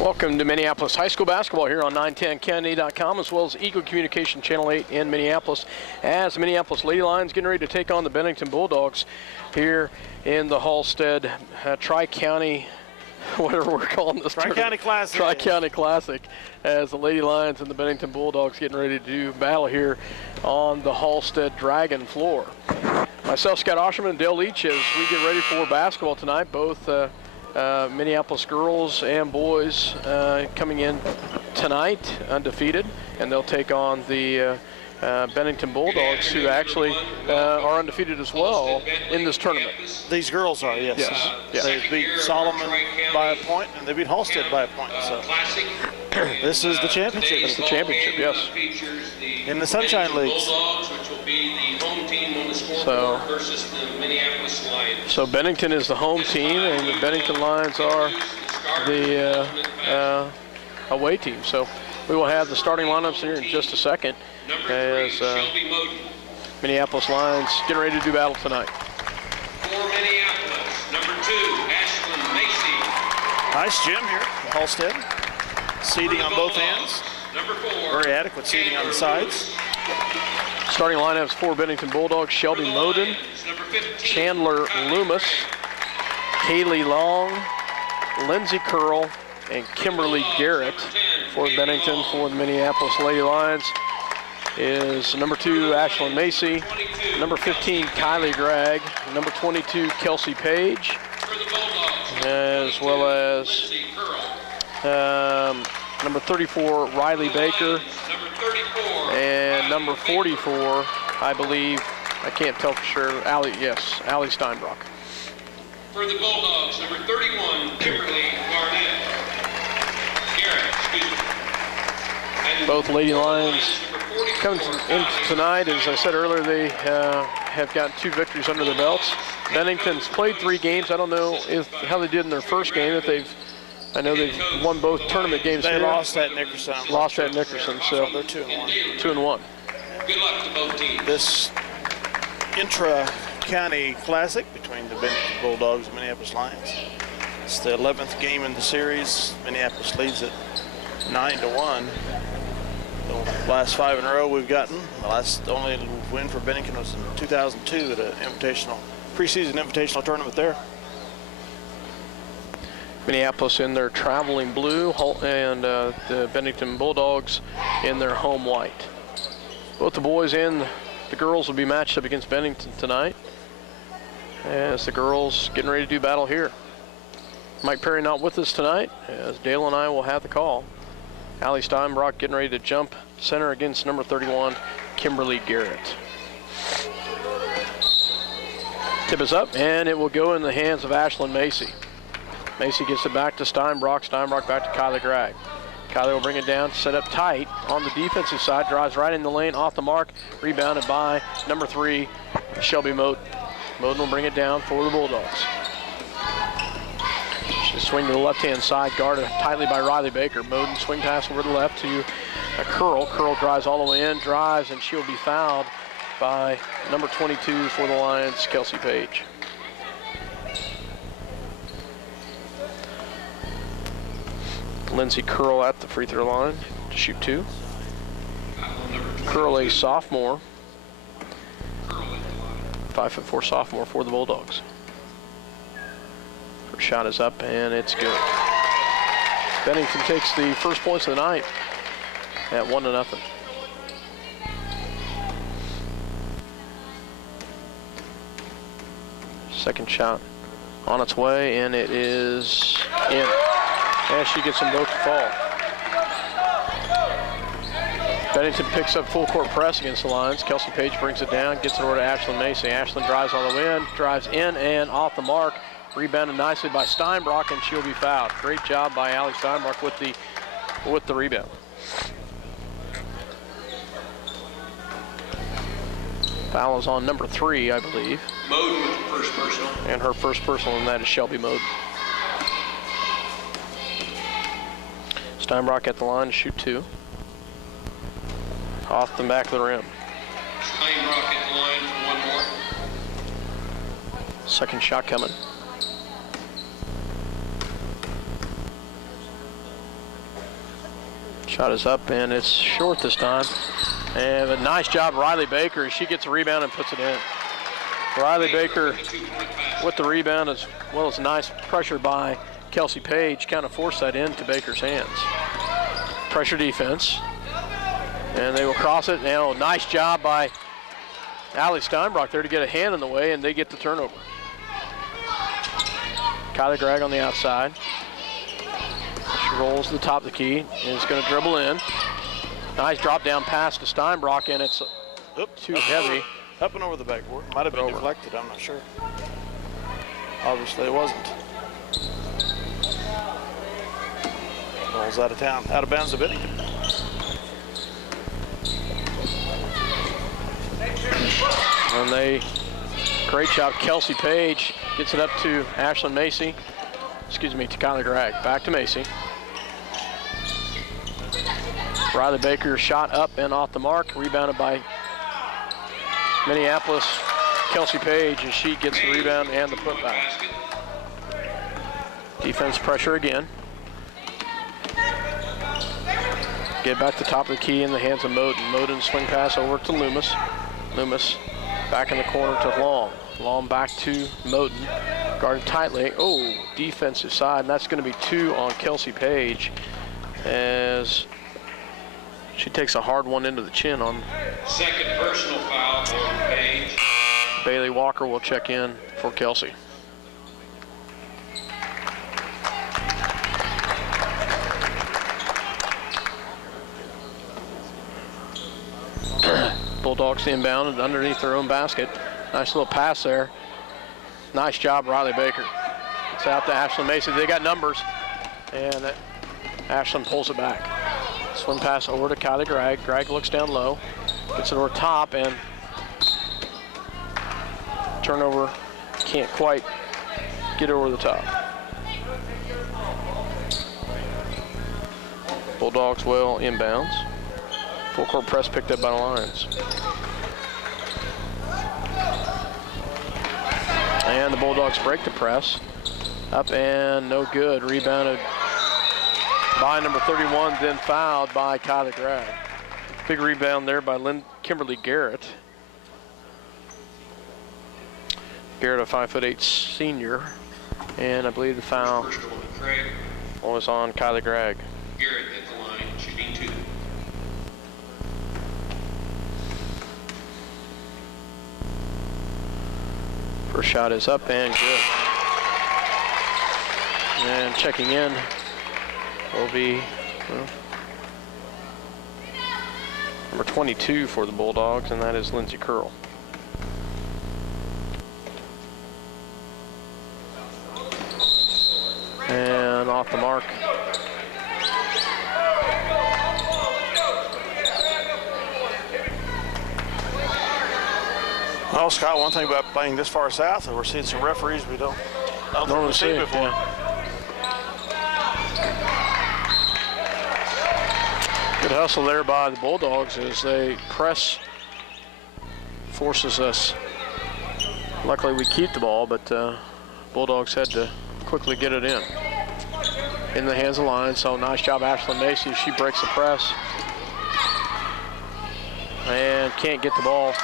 Welcome to Minneapolis High School basketball here on 910kennedy.com, as well as Eagle Communication Channel 8 in Minneapolis, as the Minneapolis Lady Lions getting ready to take on the Bennington Bulldogs here in the Halstead Tri-County, whatever we're calling this. Tri-County Classic. Tri-County Classic, as the Lady Lions and the Bennington Bulldogs getting ready to do battle here on the Halstead Dragon floor. Myself, Scott Osherman, and Dale Leach, as we get ready for basketball tonight, both Minneapolis girls and boys coming in tonight undefeated, and they'll take on the Bennington Bulldogs, who actually are undefeated as well in this tournament. These girls are, yes. Yes. They beat Solomon by a point, and they beat Halstead by a point. So this is the championship. It's the championship, yes. In the Sunshine Leagues. So Bennington is the home team, and the Bennington Lions are the away team. So we will have the starting lineups here in just a second, as Minneapolis Lions getting ready to do battle tonight. For Minneapolis, number 2, Ashlyn Macy. Nice gym here at Halstead. Seating on both ends. Number 4, very adequate seating on the sides. Starting lineups for Bennington Bulldogs: Shelby Moden, Chandler Loomis, Kaylee Long, Lindsay Curl, and Kimberly Garrett. For Bennington. For the Minneapolis Lady Lions is number 2, Ashlyn Macy, number 15, Kylie Gregg, number 22, Kelsey Page, as well as number 34, Riley Baker, and number 44, I believe, I can't tell for sure, Allie Steinbrock. For the Bulldogs, number 31, Kimberly Garrett. Both Lady Lions coming in tonight. As I said earlier, they have gotten 2 victories under their belts. Bennington's played 3 games. I don't know how they did in their first game. I know they've won both tournament games. They here. lost at Nickerson. So they're 2-1. 2-1. Good luck to both teams. This intra-county classic between the Bennington Bulldogs and Minneapolis Lions. It's the 11th game in the series. Minneapolis leads it 9-1. The last 5 in a row we've gotten. The last only win for Bennington was in 2002 at an preseason invitational tournament there. Minneapolis in their traveling blue, and the Bennington Bulldogs in their home white. Both the boys and the girls will be matched up against Bennington tonight, as the girls getting ready to do battle here. Mike Perry not with us tonight, as Dale and I will have the call. Allie Steinbrock getting ready to jump center against number 31, Kimberly Garrett. Tip is up, and it will go in the hands of Ashlyn Macy. Macy gets it back to Steinbrock. Steinbrock back to Kylie Gregg. Kylie will bring it down, set up tight on the defensive side, drives right in the lane, off the mark, rebounded by number 3, Shelby Moden. Moden will bring it down for the Bulldogs. She'll swing to the left-hand side, guarded tightly by Riley Baker. Moden swing pass over to the left to Curl. Curl drives all the way in, drives, and she'll be fouled by number 22 for the Lions, Kelsey Page. Lindsay Curl at the free throw line to shoot 2. Curl, a sophomore, 5'4" sophomore for the Bulldogs. Her shot is up, and it's good. Bennington takes the first points of the night at 1-0. Second shot on its way, and it is in. And she gets them both to fall. Bennington picks up full court press against the Lions. Kelsey Page brings it down, gets it over to Ashlyn Macy. Ashlyn drives all the way in, drives in and off the mark. Rebounded nicely by Steinbrock, and she'll be fouled. Great job by Allie Steinbrock with the rebound. Foul is on number 3, I believe. Moden with the first personal. And her first personal, and that is Shelby Moden. Steinbrock at the line to shoot 2. Off the back of the rim. Steinbrock at the line for 1 more. Second shot coming. Shot is up, and it's short this time. And a nice job, Riley Baker. She gets a rebound and puts it in. Riley Baker with the rebound, as well as nice pressure by Kelsey Page, kind of forced that into Baker's hands. Pressure defense. And they will cross it. Now, nice job by Allie Steinbrock there to get a hand in the way, and they get the turnover. Kylie Gregg on the outside. She rolls to the top of the key and is going to dribble in. Nice drop down pass to Steinbrock, and it's too heavy. Up and over the backboard. Might have been deflected, I'm not sure. Obviously it wasn't. Ball's out of town, out of bounds to Bennington. And great shot. Kelsey Page gets it up to Ashlyn Macy. Excuse me, to Kylie Gregg. Back to Macy. Riley Baker shot up and off the mark, rebounded by Minneapolis, Kelsey Page, and she gets the rebound and the putback. Defense pressure again. Get back to the top of the key in the hands of Moden. Moden swing pass over to Loomis. Loomis back in the corner to Long. Long back to Moden. Guarded tightly. Oh, defensive side, and that's going to be 2 on Kelsey Page as she takes a hard one into the chin on. Second personal foul for Page. Bailey Walker will check in for Kelsey. Bulldogs inbound and underneath their own basket. Nice little pass there. Nice job, Riley Baker. It's out to Ashlyn Macy. They got numbers, and Ashlyn pulls it back. Swing pass over to Kylie Gregg. Gregg looks down low, gets it over top, and turnover. Can't quite get over the top. Bulldogs will inbounds. Full court press picked up by the Lions. And the Bulldogs break the press. Up and no good. Rebounded by number 31, then fouled by Kylie Gregg. Big rebound there by Kimberly Garrett. Garrett, a 5'8" senior. And I believe the foul was on Kylie Gregg. Garrett at the line, shooting 2. First shot is up and good. And checking in will be number 22 for the Bulldogs, and that is Lindsey Curl. And off the mark. Well, Scott, one thing about playing this far south is we're seeing some referees we don't normally see before. Yeah. Good hustle there by the Bulldogs as they press, forces us. Luckily we keep the ball, but Bulldogs had to quickly get it in the hands of the line. So nice job, Ashlyn Macy. She breaks the press and can't get the ball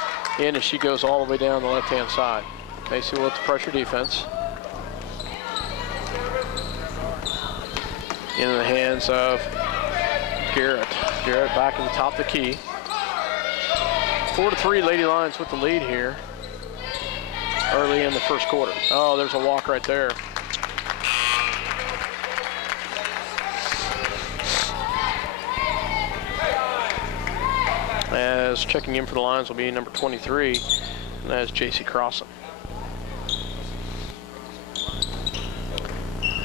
in as she goes all the way down the left-hand side. Macy with the pressure defense. In the hands of Garrett. Garrett back in the top of the key. 4-3 Lady Lions with the lead here early in the first quarter. Oh, there's a walk right there. As checking in for the Lions will be number 23, and that is J.C. Crossan.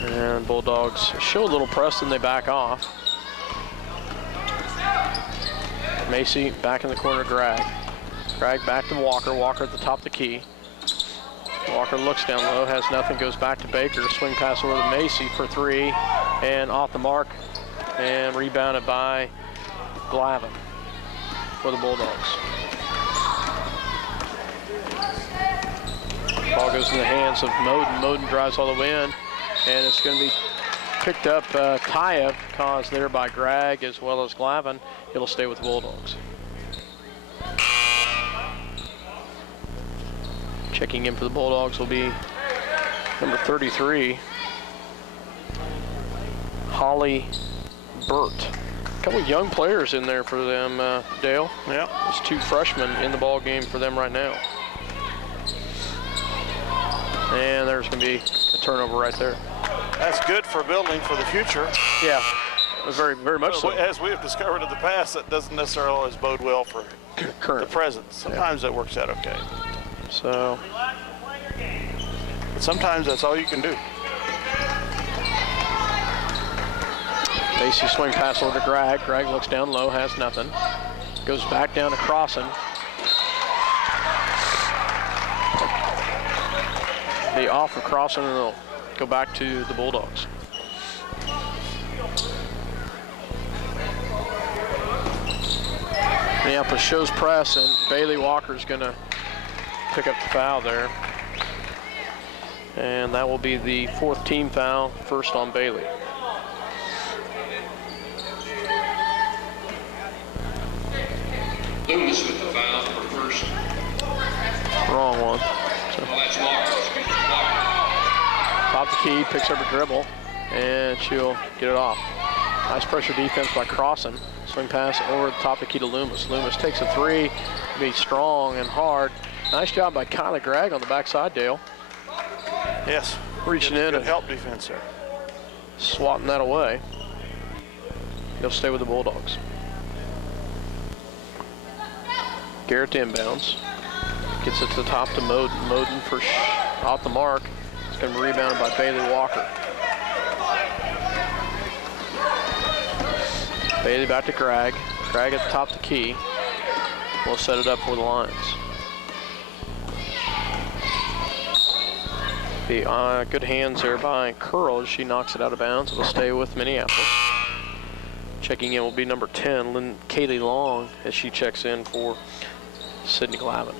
And Bulldogs show a little press, and they back off. Macy back in the corner, Gregg. Gregg back to Walker. Walker at the top of the key. Walker looks down low, has nothing, goes back to Baker. Swing pass over to Macy for 3, and off the mark, and rebounded by Glavin for the Bulldogs. Ball goes in the hands of Moden. Moden drives all the way in, and it's going to be picked up Tayev, caused there by Gregg as well as Glavin. It'll stay with the Bulldogs. Checking in for the Bulldogs will be number 33, Holly Burt. A couple of young players in there for them, Dale. Yeah. There's 2 freshmen in the ball game for them right now. And there's going to be a turnover right there. That's good for building for the future. Yeah, very, very much so. As we have discovered in the past, that doesn't necessarily always bode well for the present. Sometimes it works out okay. So, but sometimes that's all you can do. Macy swing pass over to Gregg. Gregg looks down low, has nothing. Goes back down to Crossan. Be off of Crossan, and it'll go back to the Bulldogs. Minneapolis shows press, and Bailey Walker's going to pick up the foul there. And that will be the 4th team foul, first on Bailey. Loomis with the foul for first. Wrong one. So. Well, that's Walker. Top the key, picks up a dribble, and she'll get it off. Nice pressure defense by Crossan. Swing pass over the top of the key to Loomis. Loomis takes a 3, be strong and hard. Nice job by Kylie Gregg on the backside, Dale. Yes. Reaching in good and help defense there. Swatting that away. They'll stay with the Bulldogs. Garrett inbounds. Gets it to the top to Moden. Moden for off the mark. It's going to be rebounded by Bailey Walker. Bailey back to Gregg. Gregg at the top of the key. We'll set it up for the Lions. The good hands there by Curl as she knocks it out of bounds. It'll stay with Minneapolis. Checking in will be number 10, Kaylee Long, as she checks in for Sydney Glavin.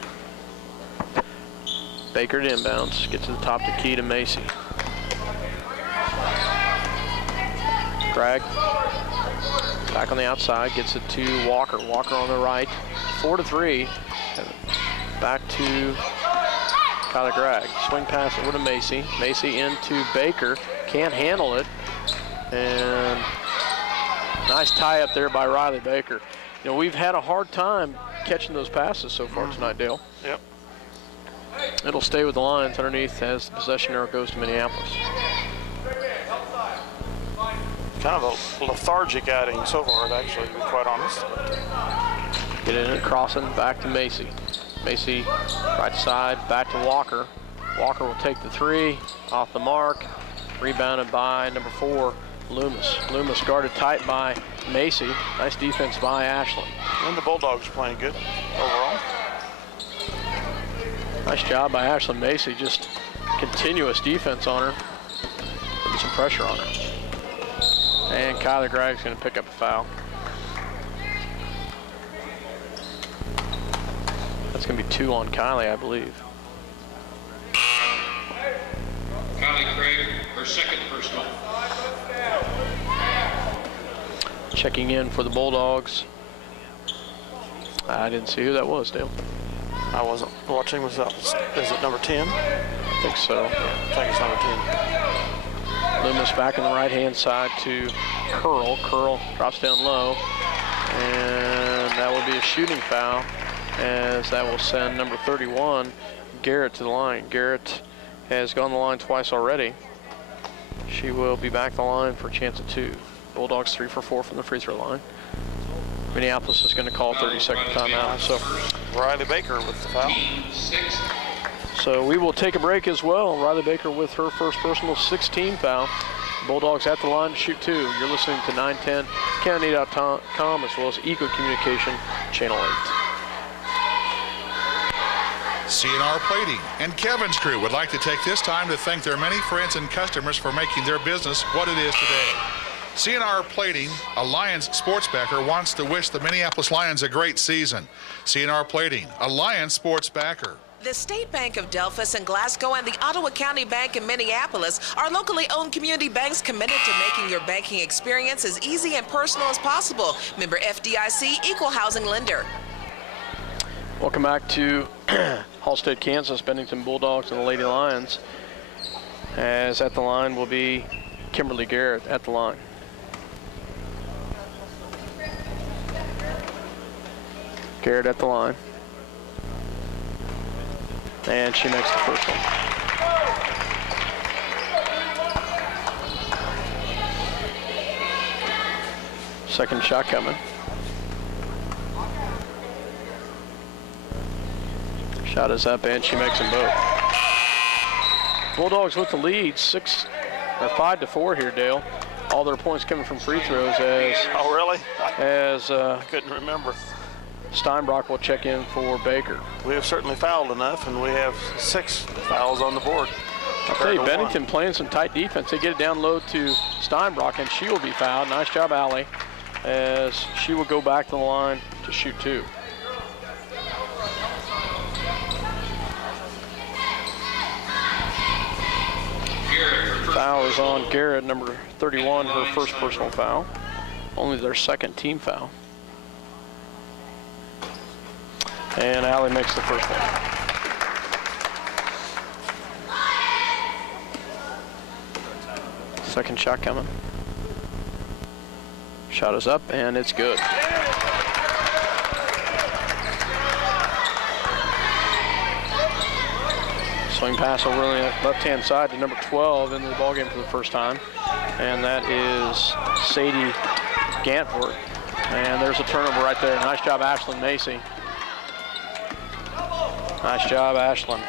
Baker to inbounds, gets to the top of the key to Macy. Gregg back on the outside, gets it to Walker. Walker on the right, 4-3. Back to Kylie Gregg. Swing pass over to Macy. Macy into Baker, can't handle it. And nice tie up there by Riley Baker. You know, we've had a hard time catching those passes so far tonight, Dale. Yep. It'll stay with the Lions underneath as the possession arrow goes to Minneapolis. Kind of a lethargic outing so far, actually, to be quite honest. Get in it, Crossan, back to Macy. Macy, right side, back to Walker. Walker will take the 3, off the mark. Rebounded by number 4, Loomis. Loomis guarded tight by Macy. Nice defense by Ashley. And the Bulldogs are playing good overall. Nice job by Ashley Macy, just continuous defense on her. Putting some pressure on her. And Kylie Gregg's going to pick up a foul. That's going to be 2 on Kylie, I believe. Kylie Gregg, her second personal. Checking in for the Bulldogs. I didn't see who that was, Dale. I wasn't watching myself. Is it number 10? I think so. I think it's number 10. Loomis back on the right-hand side to Curl. Curl drops down low. And that will be a shooting foul, as that will send number 31, Garrett, to the line. Garrett has gone the line twice already. She will be back the line for a chance at 2. Bulldogs 3 for 4 from the free throw line. Minneapolis is going to call 30-second timeout. So Riley Baker with the foul. So we will take a break as well. Riley Baker with her first personal 16 foul. Bulldogs at the line to shoot 2. You're listening to 910 County.com as well as Eco Communication Channel 8. CNR Plating and Kevin's crew would like to take this time to thank their many friends and customers for making their business what it is today. CNR Plating, a Lions sports backer, wants to wish the Minneapolis Lions a great season. CNR Plating, a Lions sports backer. The State Bank of Delphus and Glasgow and the Ottawa County Bank in Minneapolis are locally owned community banks committed to making your banking experience as easy and personal as possible. Member FDIC, equal housing lender. Welcome back to Halstead, Kansas, Bennington Bulldogs and the Lady Lions. As at the line will be Kimberly Garrett at the line. Garrett at the line. And she makes the first one. Second shot coming. Shot is up and she makes them both. Bulldogs with the lead, 5-4 here, Dale. All their points coming from free throws as. Oh, really? I couldn't remember. Steinbrock will check in for Baker. We have certainly fouled enough, and we have 6 fouls on the board. I'll tell you, Bennington playing some tight defense. They get it down low to Steinbrock, and she will be fouled. Nice job, Allie, as she will go back to the line to shoot 2. Foul is on Garrett, number 31, her first personal foul. Only their second team foul. And Allie makes the first one. Second shot coming. Shot is up and it's good. Swing pass over on the left-hand side to number 12 into the ballgame for the first time. And that is Sadie Gantworth. And there's a turnover right there. Nice job, Ashlyn Macy. Nice job, Ashlyn.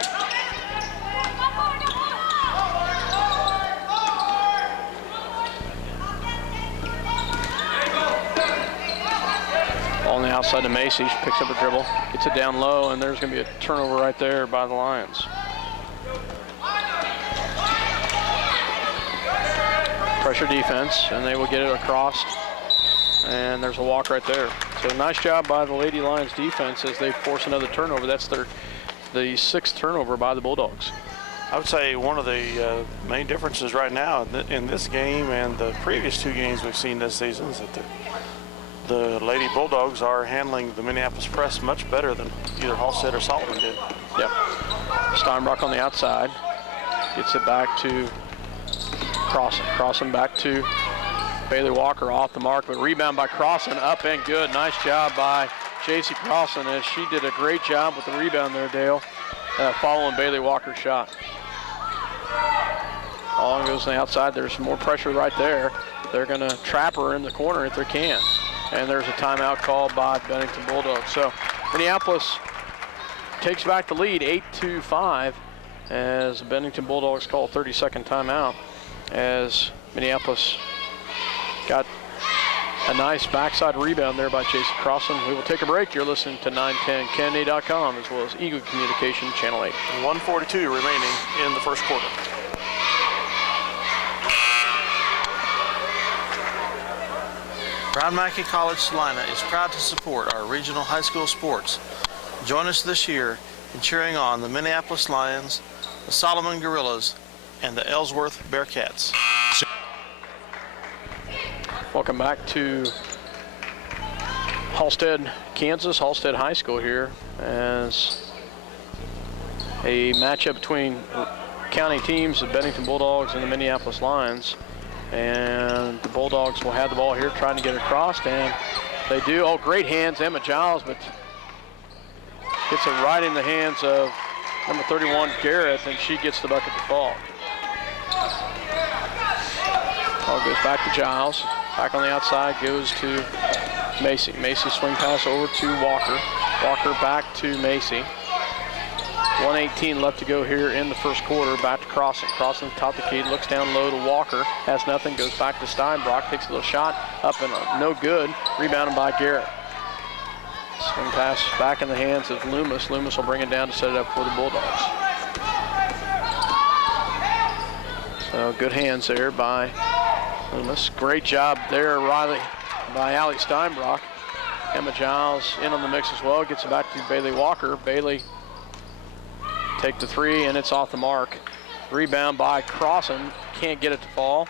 Ball on the outside to Macy. She picks up a dribble, gets it down low, and there's going to be a turnover right there by the Lions. Pressure defense, and they will get it across. And there's a walk right there. So nice job by the Lady Lions defense as they force another turnover. That's the 6th turnover by the Bulldogs. I would say one of the main differences right now in this game and the previous 2 games we've seen this season is that the Lady Bulldogs are handling the Minneapolis press much better than either Halstead or Solomon did. Yep. Steinbrock on the outside. Gets it back to Crossen back to Bailey Walker off the mark, but rebound by Crossen, up and good. Nice job by J.C. Crossen as she did a great job with the rebound there, Dale, following Bailey Walker's shot. Ball goes on the outside. There's more pressure right there. They're going to trap her in the corner if they can. And there's a timeout called by Bennington Bulldogs. So Minneapolis takes back the lead 8-5 as the Bennington Bulldogs call a 30-second timeout as Minneapolis got a nice backside rebound there by Jason Crossen. We will take a break. You're listening to 910kennedy.com as well as Eagle Communication Channel 8. 1:42 remaining in the first quarter. Brown Mackie College Salina is proud to support our regional high school sports. Join us this year in cheering on the Minneapolis Lions, the Solomon Gorillas, and the Ellsworth Bearcats. Welcome back to Halstead, Kansas, Halstead High School here as a matchup between county teams, the Bennington Bulldogs and the Minneapolis Lions. And the Bulldogs will have the ball here trying to get it across, and they do. Oh, great hands, Emma Giles, but gets it right in the hands of number 31, Garrett, and she gets the bucket to fall. Ball goes back to Giles. Back on the outside goes to Macy. Macy swing pass over to Walker. Walker back to Macy. 1:18 left to go here in the first quarter. Back to Crossen. Crossen top the key, looks down low to Walker. Has nothing, goes back to Steinbrock. Takes a little shot, up and no good. Rebounded by Garrett. Swing pass back in the hands of Loomis. Loomis will bring it down to set it up for the Bulldogs. So good hands there by Loomis. Great job there, Riley, by Allie Steinbrock. Emma Giles in on the mix as well. Gets it back to Bailey Walker. Bailey take the three, and it's off the mark. Rebound by Crossan. Can't get it to fall.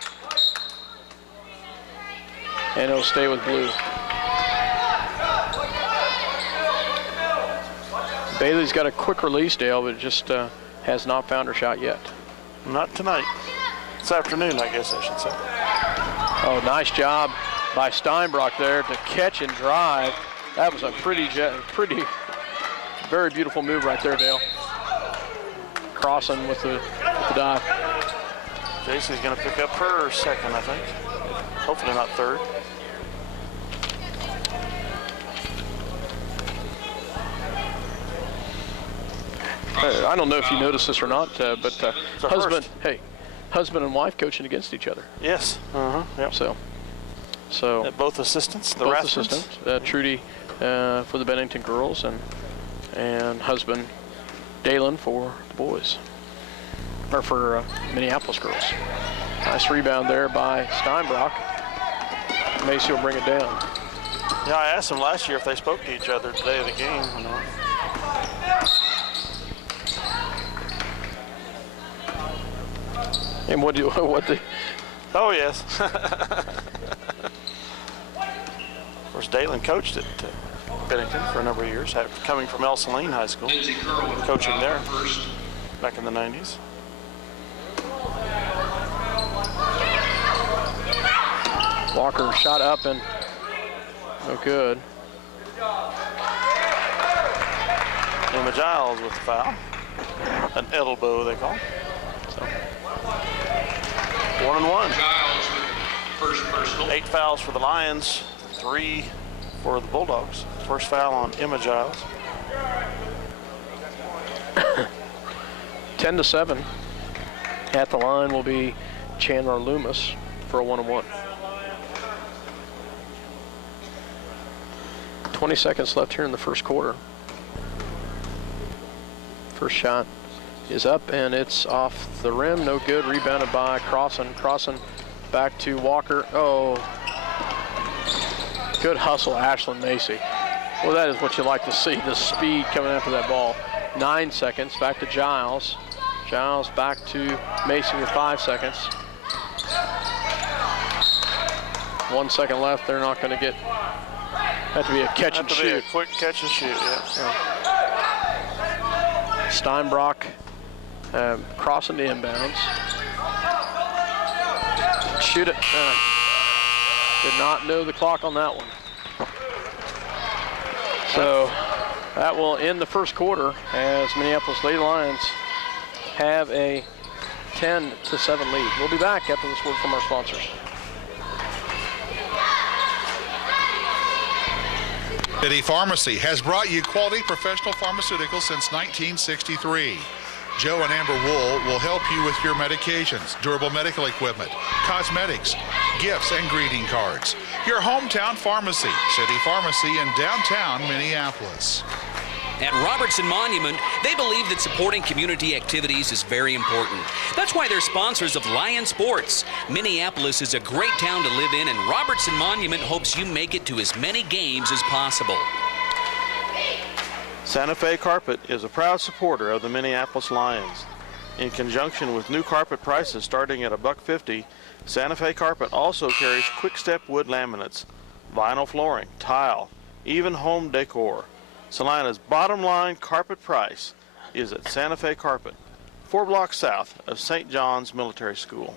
And it'll stay with blue. Bailey's got a quick release, Dale, but just has not found her shot yet. Not tonight. This afternoon, I guess I should say. Oh, nice job by Steinbrock there to catch and drive. That was a pretty, very beautiful move right there, Dale. Crossing with the dive. Jason's going to pick up her second, I think. Hopefully not third. I don't know if you noticed this or not, but husband and wife coaching against each other. Yes. Yep. So both assistants. The both Rathmans. assistants. Trudy for the Bennington girls, and husband Dalen for the boys, or for Minneapolis girls. Nice rebound there by Steinbrock. Macy will bring it down. Yeah, I asked them last year if they spoke to each other the day of the game or not. And what the? Oh yes. Of course, Dalen coached at Bennington for a number of years, coming from El Saline High School, coaching there back in the 90s. Walker shot up and no good. Emma Giles with the foul. An elbow, they call it. So 1-1. Giles with first personal. 8 fouls for the Lions, 3 for the Bulldogs. First foul on Emma Giles. 10-7. At the line will be Chandler Loomis for a 1-on-1. 20 seconds left here in the first quarter. First shot is up and it's off the rim, no good. Rebounded by Crossan. Crossan back to Walker. Oh, good hustle, Ashlyn Macy. Well, that is what you like to see, the speed coming after that ball. 9 seconds, back to Giles. Giles back to Macy with 5 seconds. 1 second left, they're not going to get, have to be a catch and shoot. Be a quick catch and shoot, yeah. Steinbrock crossing the inbounds. Shoot it. Did not know the clock on that one. So that will end the first quarter as Minneapolis Lady Lions have a 10-7 lead. We'll be back after this word from our sponsors. City Pharmacy has brought you quality professional pharmaceuticals since 1963. Joe and Amber Wool will help you with your medications, durable medical equipment, cosmetics, gifts, and greeting cards. Your hometown pharmacy, City Pharmacy in downtown Minneapolis. At Robertson Monument, they believe that supporting community activities is very important. That's why they're sponsors of Lion Sports. Minneapolis is a great town to live in, and Robertson Monument hopes you make it to as many games as possible. Santa Fe Carpet is a proud supporter of the Minneapolis Lions. In conjunction with new carpet prices starting at $1.50, Santa Fe Carpet also carries quick-step wood laminates, vinyl flooring, tile, even home decor. Salina's bottom line carpet price is at Santa Fe Carpet, 4 blocks south of St. John's Military School.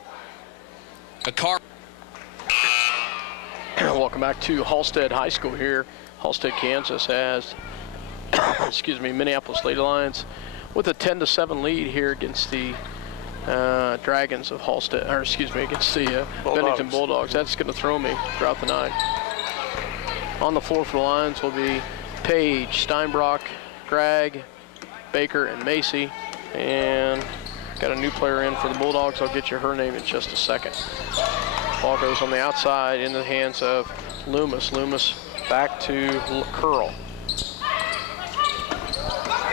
Welcome back to Halstead High School here. Halstead, Kansas has, Minneapolis Lady Lions with a 10-7 lead here against the Dragons of Halstead, against the Bennington Bulldogs. That's going to throw me throughout the night. On the floor for the Lions will be Page, Steinbrock, Gregg, Baker, and Macy. And got a new player in for the Bulldogs. I'll get you her name in just a second. Ball goes on the outside in the hands of Loomis. Loomis back to Curl.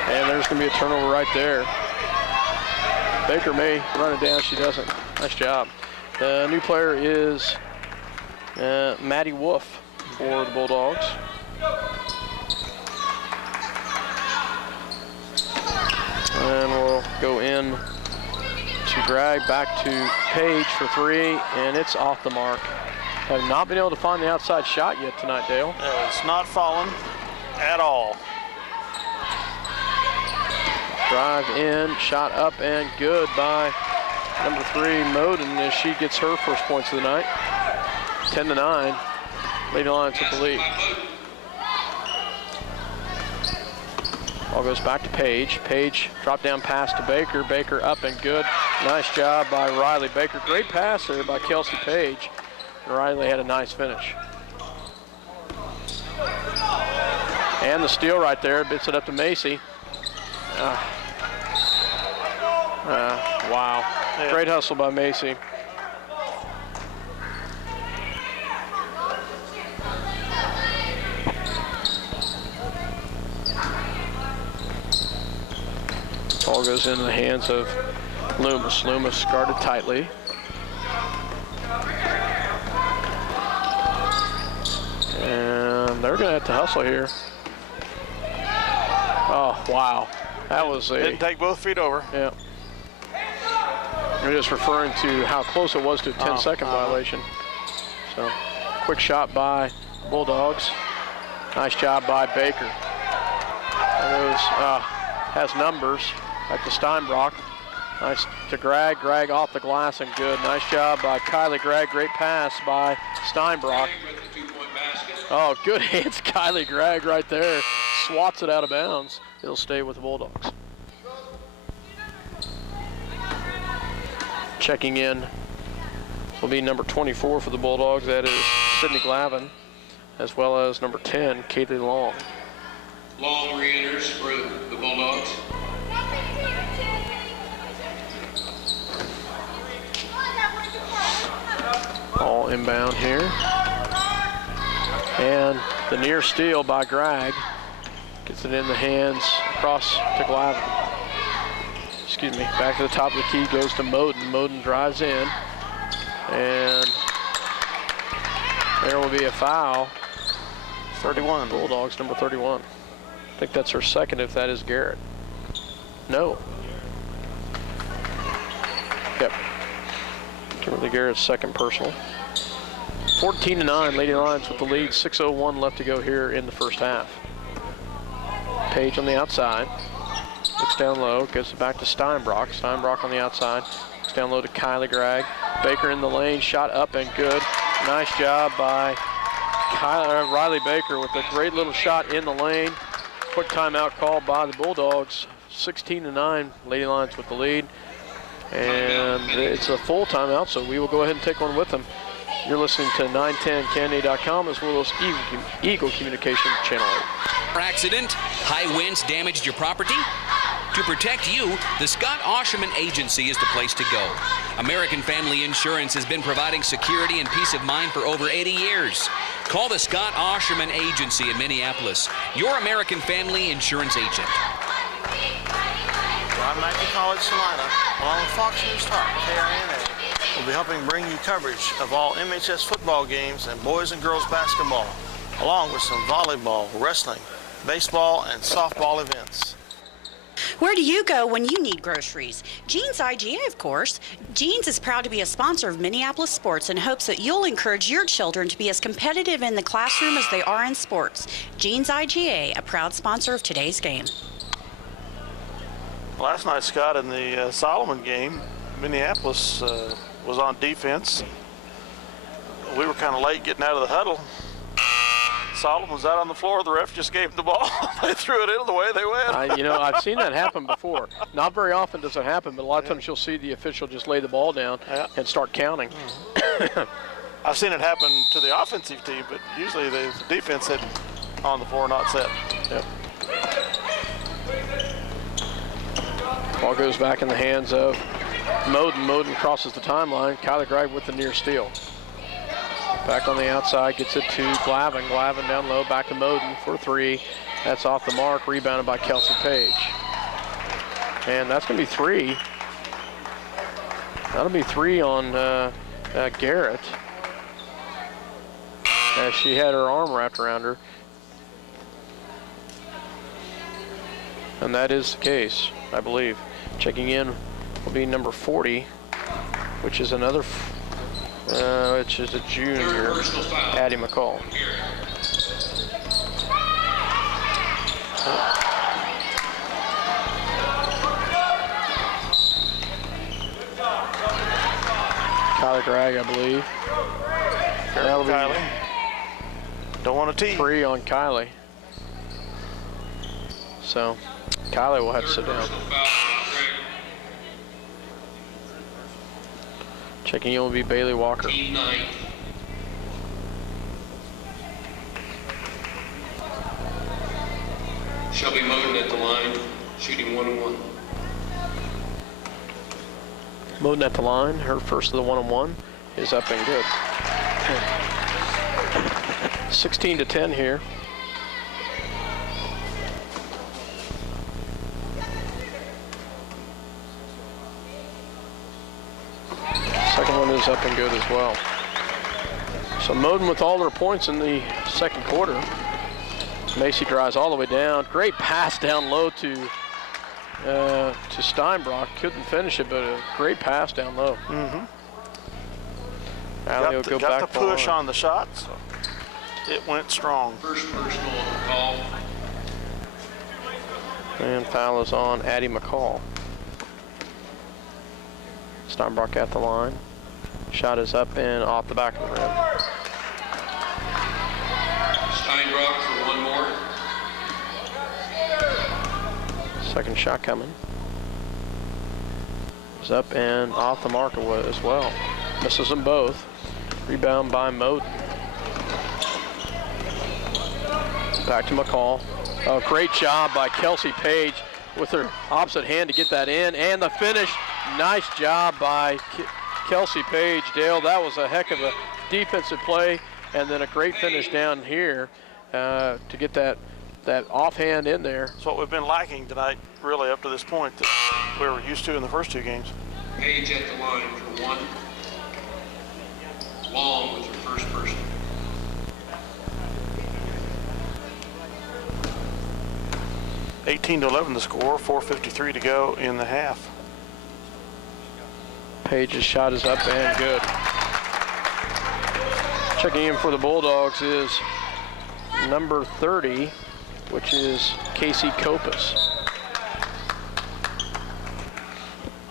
And there's going to be a turnover right there. Baker may run it down. She doesn't. Nice job. The new player is Maddie Wolf for the And we'll go in to drag back to Page for 3, and it's off the mark. Have not been able to find the outside shot yet tonight, Dale. It's not fallen at all. Drive in, shot up and good by number 3, Moden, as she gets her first points of the night. 10-9, Lady Lions with the lead. Ball goes back to Page. Page drop down pass to Baker. Baker up and good. Nice job by Riley Baker. Great pass there by Kelsey Page. And Riley had a nice finish. And the steal right there, bits it up to Macy. Wow. Great hustle by Macy. Ball goes into the hands of Loomis. Loomis guarded tightly. And they're going to have to hustle here. Oh, wow. That was a... Didn't take both feet over. Yeah. You're just referring to how close it was to a 10-second violation. So, quick shot by Bulldogs. Nice job by Baker. There goes, has numbers. Back to Steinbrock. Nice to Greg. Greg off the glass and good. Nice job by Kylie Gregg. Great pass by Steinbrock. Oh, good hands, Kylie Gregg right there. Swats it out of bounds. It'll stay with the Bulldogs. Checking in will be number 24 for the Bulldogs. That is Sydney Glavin, as well as number 10, Kaylee Long. Long re-enters for the Bulldogs. All inbound here. And the near steal by Gregg. Gets it in the hands across to Glavin. Excuse me, back to the top of the key, goes to Moden. Moden drives in, and there will be a foul. 31. Bulldogs, number 31. I think that's her second, if that is Garrett. No. Yep. Kimberly Garrett's second personal. 14-9, Lady Lions with the lead. 6:01 left to go here in the first half. Page on the outside. Looks down low, gives it back to Steinbrock. Steinbrock on the outside. Looks down low to Kylie Gregg. Baker in the lane, shot up and good. Nice job by Riley Baker with a great little shot in the lane. Quick timeout called by the Bulldogs. 16-9, Lady Lions with the lead. And it's a full timeout, so we will go ahead and take one with them. You're listening to 910candy.com as well as Eagle Communication Channel 8. Accident, high winds damaged your property? To protect you, the Scott Osherman Agency is the place to go. American Family Insurance has been providing security and peace of mind for over 80 years. Call the Scott Osherman Agency in Minneapolis, your American Family Insurance agent. I'm Mackie College Salina, along with Fox News Talk, KINA. We'll be helping bring you coverage of all MHS football games and boys and girls basketball, along with some volleyball, wrestling, baseball, and softball events. Where do you go when you need groceries? Jeans IGA, of course. Jeans is proud to be a sponsor of Minneapolis sports and hopes that you'll encourage your children to be as competitive in the classroom as they are in sports. Jeans IGA, a proud sponsor of today's game. Last night, Scott, in the Solomon game, Minneapolis was on defense. We were kind of late getting out of the huddle. Solomon was out on the floor. The ref just gave him the ball. They threw it in the way they went. I've seen that happen before. Not very often does it happen, but a lot of times you'll see the official just lay the ball down and start counting. I've seen it happen to the offensive team, but usually the defense had on the floor, not set. Yep. Ball goes back in the hands of Moden. Moden crosses the timeline. Kylie Gregg with the near steal. Back on the outside, gets it to Glavin. Glavin down low, back to Moden for 3. That's off the mark, rebounded by Kelsey Page. And that's going to be 3. That'll be 3 on Garrett, as she had her arm wrapped around her. And that is the case. I believe. Checking in will be number 40, which is another, which is a junior, Addie McCall. Kylie Gregg, I believe. That'll be Kylie. Don't want a tee. 3 on Kylie. So Kylie will have to sit down. Checking in will be Bailey Walker. Team 9. Shelby Moden at the line, shooting 1-1. Moden at the line, her first of the 1-on-1 is up and good. 16-10 here. Second one is up and good as well. So Moden with all her points in the second quarter. Macy drives all the way down. Great pass down low to Steinbrock. Couldn't finish it, but a great pass down low. Allie will go back got the push line. on the shot, so it went strong. First personal call. And foul is on Addie McCall. Steinbrock at the line. Shot is up and off the back of the rim. Steinbrock for 1 more. Second shot coming. Is up and off the mark as well. Misses them both. Rebound by Moden. Back to McCall. Oh, great job by Kelsey Page with her opposite hand to get that in. And the finish. Nice job by Kelsey Page. Dale, that was a heck of a defensive play. And then a great finish down here to get that offhand in there. That's what we've been lacking tonight, really, up to this point, that we were used to in the first 2 games. Page at the line for 1. Long with her first person. (18-11) the score, 4:53 to go in the half. Page's shot is up and good. Checking in for the Bulldogs is number 30, which is Casey Kopus.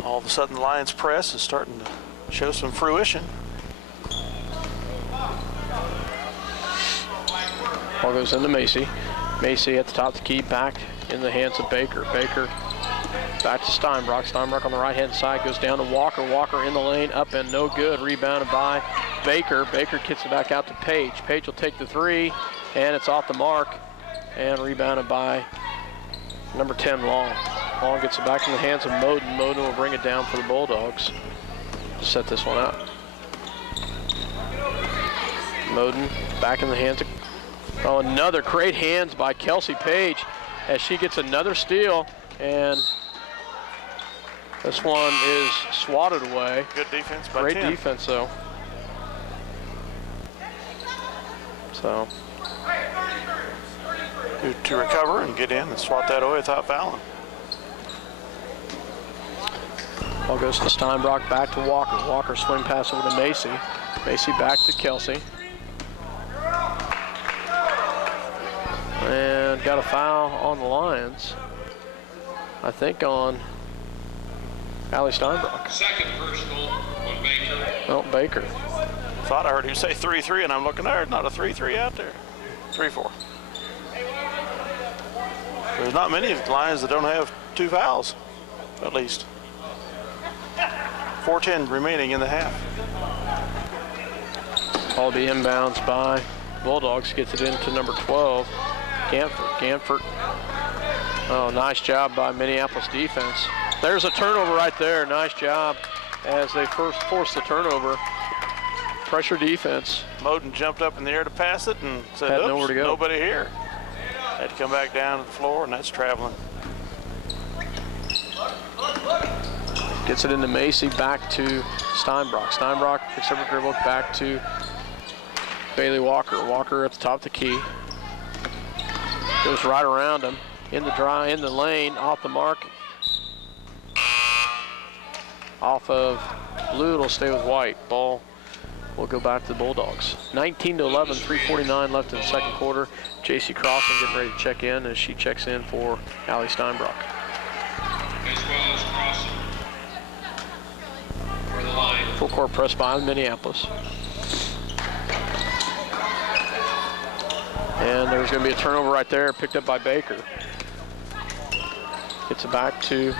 All of a sudden, the Lions press is starting to show some fruition. Ball goes into Macy. Macy at the top of the key, back in the hands of Baker. Baker back to Steinbrock. Steinbrock on the right-hand side goes down to Walker. Walker in the lane, up and no good. Rebounded by Baker. Baker kicks it back out to Page. Page will take the 3, and it's off the mark. And rebounded by number 10, Long. Long gets it back in the hands of Moden. Moden will bring it down for the Bulldogs to set this one up. Moden back in the hands of, oh, another great hands by Kelsey Page as she gets another steal, and this one is swatted away. Good defense by Great 10. defense, though. So To recover and get in and swat that away without fouling. ball goes to Steinbrock, back to Walker. Walker swing pass over to Macy. Macy back to Kelsey. And got a foul on the Lions. I think on Allie Steinbrock. Second personal on Baker. Oh, Baker. Thought I heard you say 3-3, and I'm looking there. Not a 3-3 out there. 3-4. There's not many Lions that don't have 2 fouls, at least. 4:10 remaining in the half. Ball be inbounds by Bulldogs. Gets it into number 12, Ganford. Oh, nice job by Minneapolis defense. There's a turnover right there. Nice job as they first forced the turnover. Pressure defense. Moden jumped up in the air to pass it and said, Had oops, nowhere to go. nobody here. Had to come back down to the floor, and that's traveling. Gets it into Macy, back to Steinbrock. Steinbrock picks up a dribble, back to Bailey Walker. Walker at the top of the key. Goes right around him. In the lane, off the mark. off of blue. It'll stay with white. Ball will go back to the Bulldogs. 19-11, 3:49 left in the second quarter. J.C. Crossan getting ready to check in as she checks in for Allie Steinbrock. As well as Crossan for the line. Full court press by Minneapolis. And there's going to be a turnover right there, picked up by Baker. Gets it back to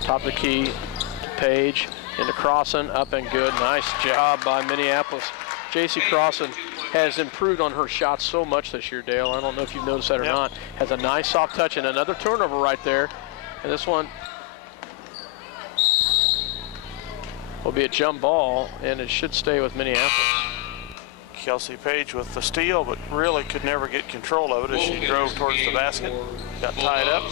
top of the key to Page, into Crossan, up and good. Nice job by Minneapolis. J.C. Crossan has improved on her shots so much this year, Dale. I don't know if you've noticed that or not. Has a nice soft touch and another turnover right there. And this one will be a jump ball, and it should stay with Minneapolis. Kelsey Page with the steal, but really could never get control of it as she drove towards the basket. Got tied up.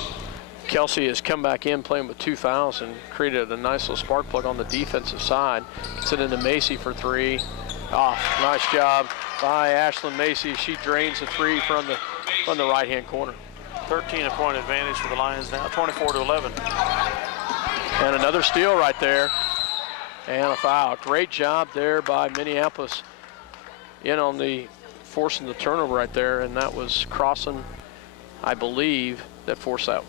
Kelsey has come back in playing with 2 fouls and created a nice little spark plug on the defensive side. Gets it into Macy for 3. Nice job by Ashlyn Macy. She drains the 3 from the right-hand corner. 13-point advantage for the Lions now, 24-11. And another steal right there, and a foul. Great job there by Minneapolis in on the forcing the turnover right there, and that was Crossan, I believe, that forced out.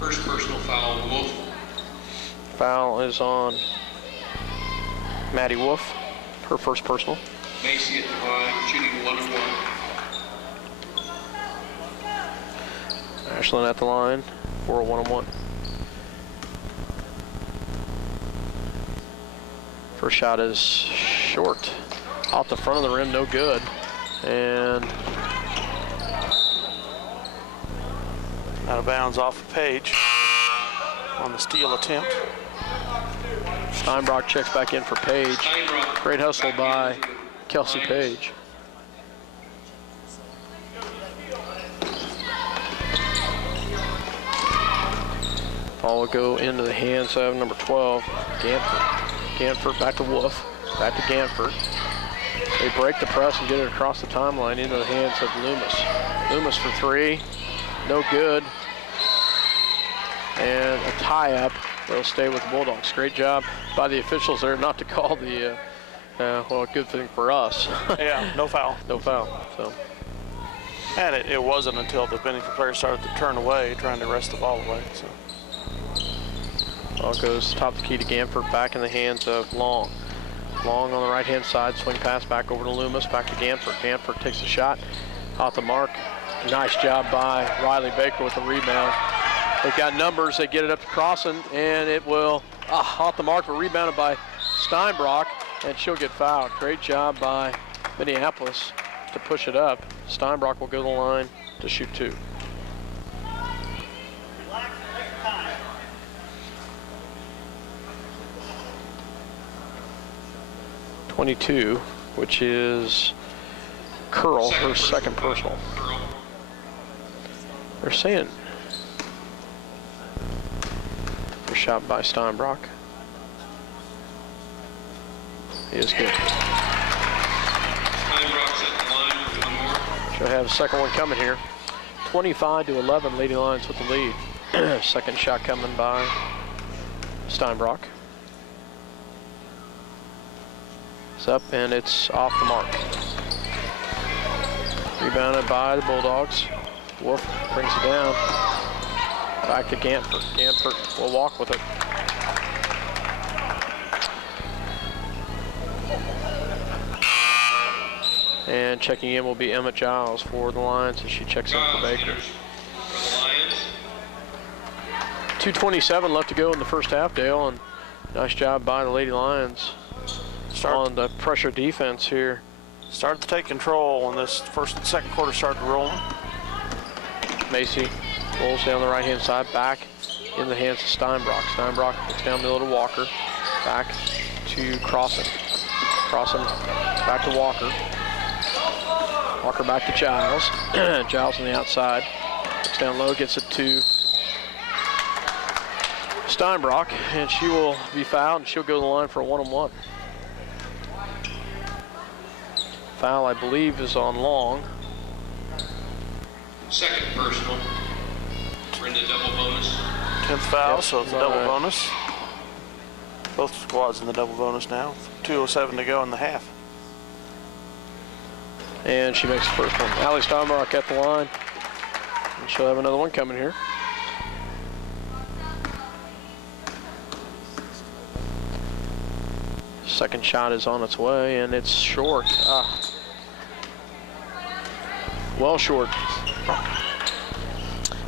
First personal foul, Wolf. Foul is on Maddie Wolf, her first personal. Macy at the line, shooting 1 of 1. Ashlyn at the line for a 1-on-1. First shot is short. Off the front of the rim, no good. And out of bounds off of Page on the steal attempt. Steinbrock checks back in for Page. Great hustle by Kelsey Page. Ball will go into the hands of number 12, Ganford. Ganford back to Wolf, back to Ganford. They break the press and get it across the timeline into the hands of Loomis. Loomis for 3, no good. And a tie-up. They'll stay with the Bulldogs. Great job by the officials there not to call the, well, good thing for us. Yeah, no foul. No foul, so. And it wasn't until the Bennington players started to turn away, trying to wrest the ball away. So. Ball goes top of the key to Ganford, back in the hands of Long. Long on the right-hand side, swing pass back over to Loomis, back to Ganford. Ganford takes a shot, off the mark. Nice job by Riley Baker with the rebound. They've got numbers, they get it up to Crossan, and it will, off the mark, but rebounded by Steinbrock, and she'll get fouled. Great job by Minneapolis to push it up. Steinbrock will go to the line to shoot 2. .22, which is Curl, her second personal. They're saying a shot by Steinbrock. He is good. She'll have a second one coming here. 25-11, Lady Lions with the lead. Second shot coming by Steinbrock. It's up and it's off the mark. Rebounded by the Bulldogs. Wolf brings it down. Back to Ganford. Ganford will walk with it. And checking in will be Emma Giles for the Lions as she checks in for Baker. 2:27 left to go in the first half, Dale, and nice job by the Lady Lions on the pressure defense here. Started to take control when this second quarter started rolling. Macy rolls down the right-hand side, back in the hands of Steinbrock. Steinbrock gets down middle to Walker, back to Crossan. Crossan back to Walker. Walker back to Giles. Giles on the outside. Gets down low, gets it to Steinbrock, and she will be fouled, and she'll go to the line for a 1-on-1. Foul, I believe, is on Long. Second personal. We're in the double bonus. 10th foul, so it's a double bonus. Both squads in the double bonus now. 2:07 to go in the half. And she makes the first one. Allie Steinbrock at the line. And she'll have another one coming here. Second shot is on its way, and it's short. Well short.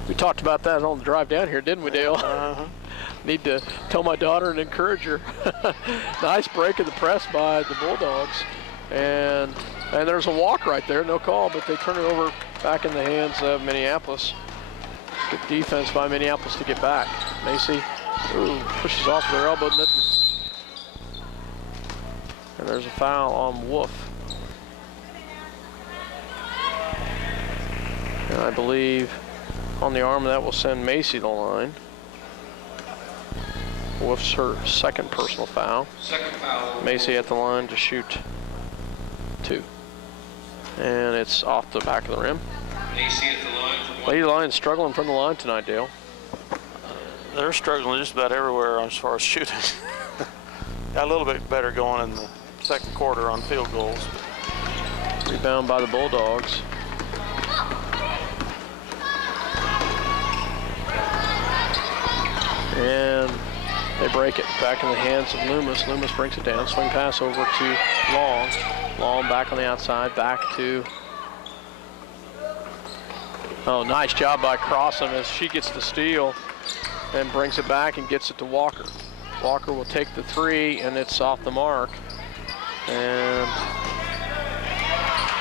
We talked about that on the drive down here, didn't we, Dale? Need to tell my daughter and encourage her. Nice break of the press by the Bulldogs. And there's a walk right there, no call, but they turn it over back in the hands of Minneapolis. Good defense by Minneapolis to get back. Macy, pushes off their elbow. And there's a foul on Wolf. And I believe on the arm that will send Macy to the line. Wolf's her second personal foul. Second foul. Macy at the line to shoot 2. And it's off the back of the rim. Macy at the line for 1. Lady Lions struggling from the line tonight, Dale. They're struggling just about everywhere as far as shooting. Got a little bit better going in the second quarter on field goals. Rebound by the Bulldogs. And they break it back in the hands of Loomis. Loomis brings it down. Swing pass over to Long. Long back on the outside. Back to... Oh, nice job by Crossan as she gets the steal and brings it back and gets it to Walker. Walker will take the 3, and it's off the mark. And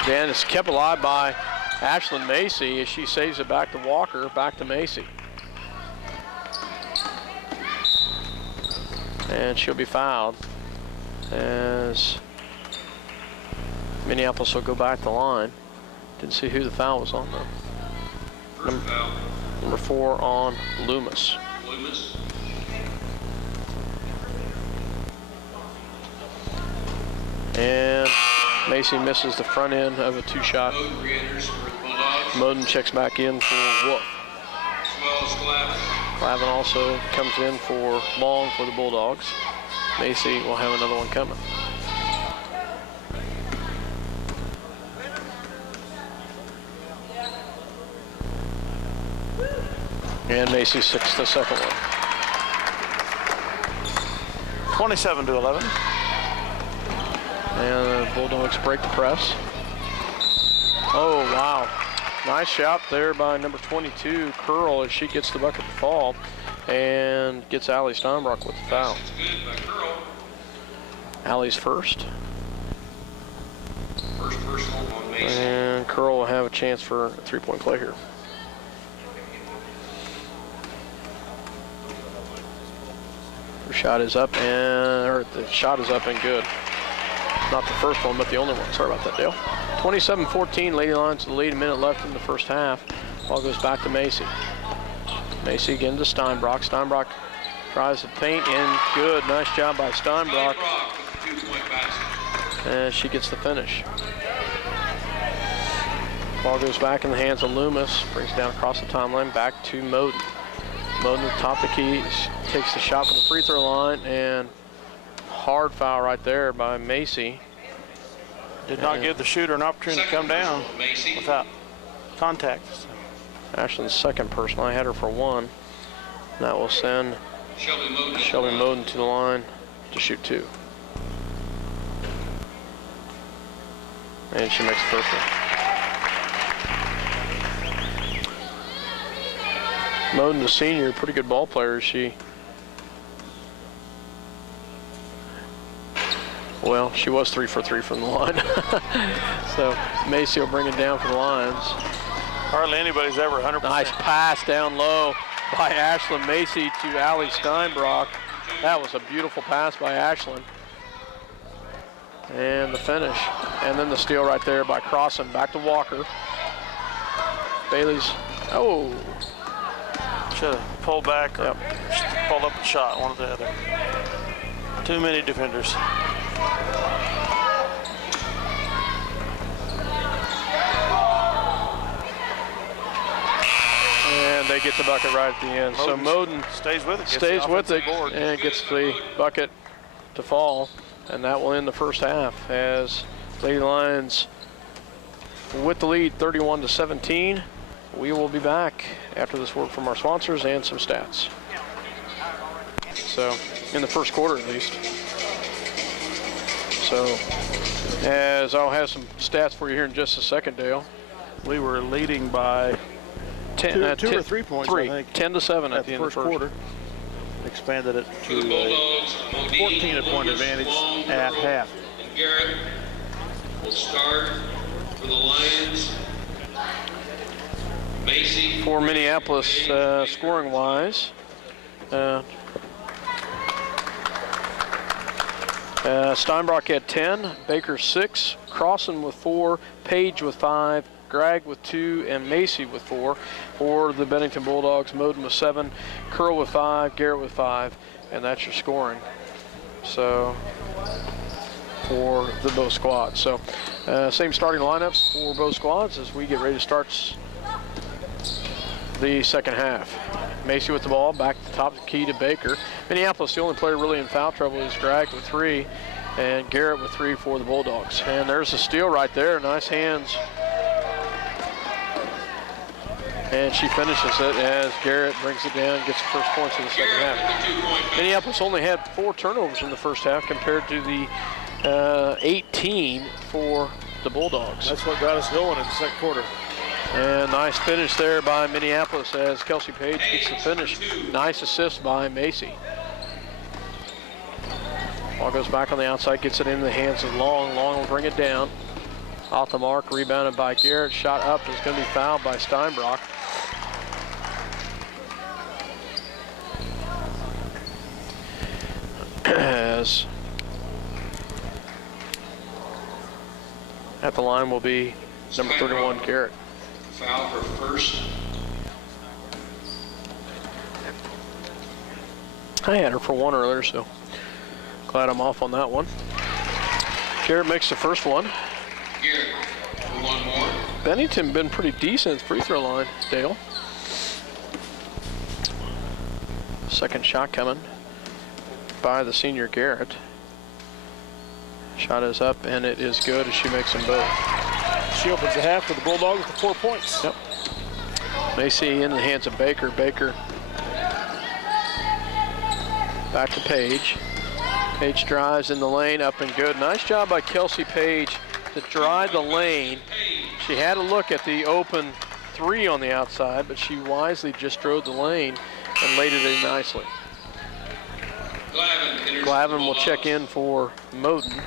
then it's kept alive by Ashlyn Macy as she saves it back to Walker, back to Macy. And she'll be fouled as Minneapolis will go back to the line. Didn't see who the foul was on though. Number 4 on Loomis. Loomis. And Macy misses the front end of a 2-shot. Moden re-enters for the Bulldogs. Moden checks back in for Wolf. As well as Glavin. Glavin also comes in for Long for the Bulldogs. Macy will have another one coming. And Macy sixth the second one. 27-11. And the Bulldogs break the press. Oh, wow. Nice shot there by number 22, Curl, as she gets the bucket to fall and gets Allie Steinbrock with the foul. Good by Curl. Allie's first. First personal on Macy. And Curl will have a chance for a 3-point play here. Her shot is up the shot is up and good. Not the first one, but the only one. Sorry about that, Dale. 27-14, Lady Lions to the lead, a minute left in the first half. Ball goes back to Macy. Macy again to Steinbrock. Steinbrock tries to paint in. Good. Nice job by Steinbrock. With the 2-point basket. And she gets the finish. Ball goes back in the hands of Loomis. Brings it down across the timeline. Back to Moden. Moden at the top of the key. Takes the shot from the free throw line. And hard foul right there by Macy. Did not give the shooter an opportunity to come down without contact. Ashlyn's second personal. I had her for 1. That will send Shelby Moden to the line to shoot 2. And she makes the first one. Moden, the senior, pretty good ball player. Well, she was 3 for 3 from the line. So Macy will bring it down for the Lions. Hardly anybody's ever 100%. Nice pass down low by Ashlyn Macy to Allie Steinbrock. That was a beautiful pass by Ashlyn. And the finish. And then the steal right there by Crossan. Back to Walker. Bailey's, Should have pulled back or pulled up and shot, one or the other. Too many defenders. And they get the bucket right at the end. So Moden stays with it. And gets the bucket to fall, and that will end the first half as Lady Lions with the lead 31-17. We will be back after this word from our sponsors and some stats. So, in the first quarter at least. So, as I'll have some stats for you here in just a second, Dale. We were leading by two or 3 points, I think. 10-7 at the end of the first quarter. Expanded it to a 14-point advantage at half. And Garrett will start for the Lions. Macy. For Minneapolis, scoring-wise, Steinbrock had 10, Baker 6, Crossan with 4, Page with 5, Gregg with 2, and Macy with 4. For the Bennington Bulldogs, Moden with 7, Curl with 5, Garrett with 5, and that's your scoring. So, for the both squads. So, same starting lineups for both squads as we get ready to start the second half. Macy with the ball, back to the top of the key to Baker. Minneapolis, the only player really in foul trouble is Gregg with 3, and Garrett with 3 for the Bulldogs. And there's a steal right there, nice hands. And she finishes it as Garrett brings it down and gets the first points in the second half. Minneapolis only had 4 turnovers in the first half compared to the 18 for the Bulldogs. That's what got us going in the second quarter. And nice finish there by Minneapolis as Kelsey Page gets the finish. Nice assist by Macy. Ball goes back on the outside, gets it into the hands of Long. Long will bring it down. Off the mark, rebounded by Garrett. Shot up is going to be fouled by Steinbrock. As at the line will be number 31, Garrett. Foul for first. I had her for 1 earlier, so glad I'm off on that one. Garrett makes the first one. Garrett for 1 more. Bennington been pretty decent free throw line, Dale. Second shot coming by the senior Garrett. Shot is up and it is good as she makes them both. She opens the half for the Bulldogs with 4 points. Yep. Macy in the hands of Baker. Baker back to Page. Page drives in the lane, up and good. Nice job by Kelsey Page to drive the lane. She had a look at the open 3 on the outside, but she wisely just drove the lane and laid it in nicely. Glavin will check in for Moden.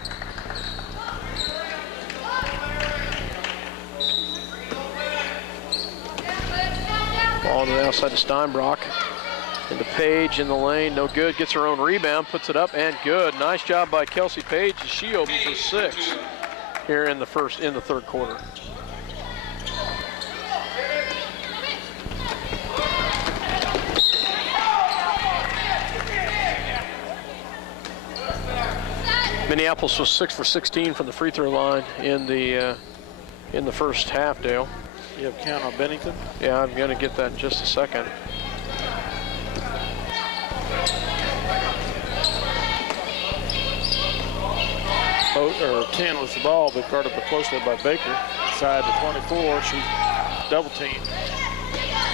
Ball on the outside to Steinbrock. Into Page in the lane, no good. Gets her own rebound, puts it up, and good. Nice job by Kelsey Page as she opens with 6 here in the third quarter. Minneapolis was 6 for 16 from the free throw line in the first half, Dale. You have count on Bennington? Yeah, I'm going to get that in just a second. Or 10 was the ball, but guarded up closely by Baker. Side to 24, she double teamed.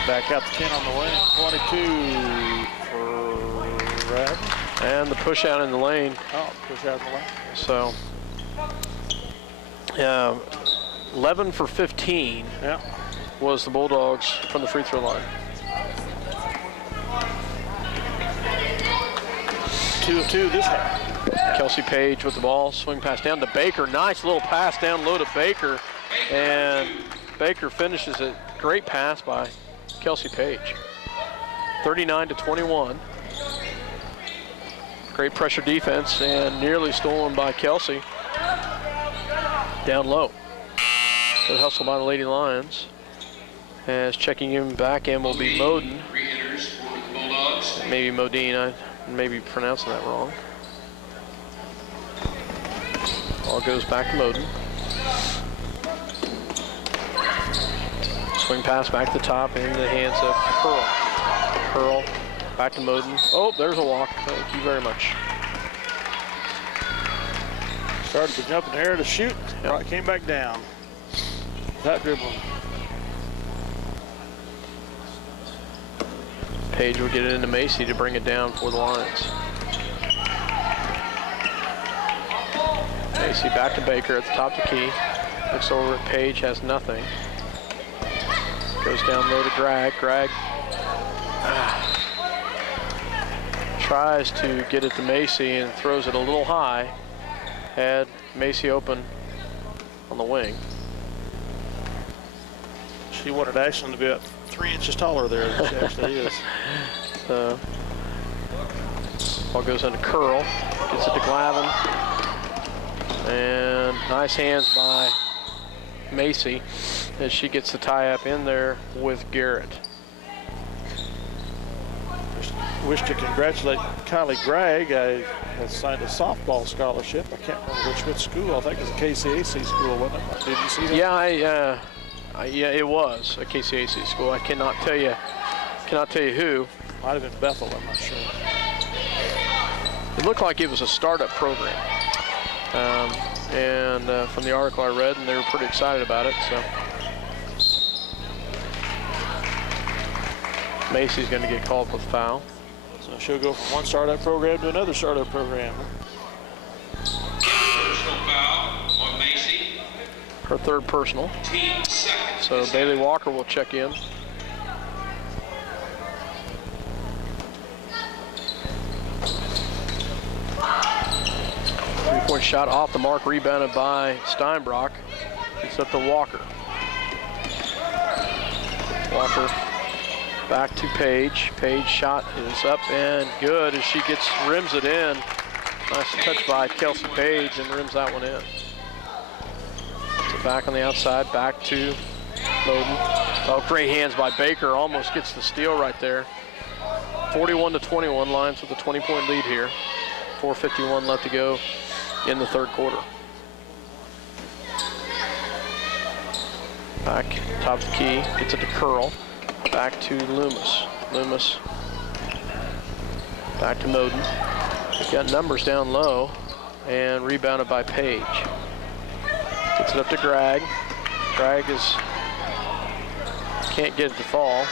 Back out to 10 on the wing. 22 for Rad. And the push out in the lane. Oh, push out in the lane. So, 11 for 15 was the Bulldogs from the free throw line. 2 of 2 this half. Kelsey Page with the ball, swing pass down to Baker. Nice little pass down low to Baker, and Baker finishes it. Great pass by Kelsey Page. 39-21. Great pressure defense and nearly stolen by Kelsey. Down low. Good hustle by the Lady Lions. As checking in back in will be Moden. Maybe Modine, I may be pronouncing that wrong. Ball goes back to Moden. Swing pass back to the top into the hands of Pearl. Pearl back to Moden. Oh, there's a walk. Thank you very much. Started to jump in the air to shoot. Right, came back down. That dribbling. Page will get it into Macy to bring it down for the Lions. Macy back to Baker at the top of the key. Looks over at Page, has nothing. Goes down low to Greg. Greg tries to get it to Macy and throws it a little high. Had Macy open on the wing. She wanted Ashland to be about 3 inches taller there than she actually is. So, ball goes into Curl, gets it to Glavin. And nice hands by Macy as she gets the tie up in there with Garrett. Wish to congratulate Kylie Gregg. I has signed a softball scholarship. I can't remember which school. I think it's a KCAC school, wasn't it? Did you see that? Yeah, yeah, it was a KCAC school. I cannot tell you who. Might have been Bethel, I'm not sure. It looked like it was a startup program. From the article I read, and they were pretty excited about it. So Macy's going to get called with a foul. So she'll go from one startup program to another startup program. Personal foul on Macy. Her third personal. Team second. So Bailey Walker will check in. Three-point shot off the mark, rebounded by Steinbrock. It's up to Walker. Walker back to Page. Page shot is up and good as she rims it in. Nice touch by Kelsey Page and rims that one in. So back on the outside, back to Bowden. Oh, great hands by Baker. Almost gets the steal right there. 41-21, Lions with a 20-point lead here. 4:51 left to go in the third quarter. Back top of the key, gets it to Curl. Back to Loomis. Loomis back to Moden. They've got numbers down low and rebounded by Page. Gets it up to Greg. Greg can't get it to fall.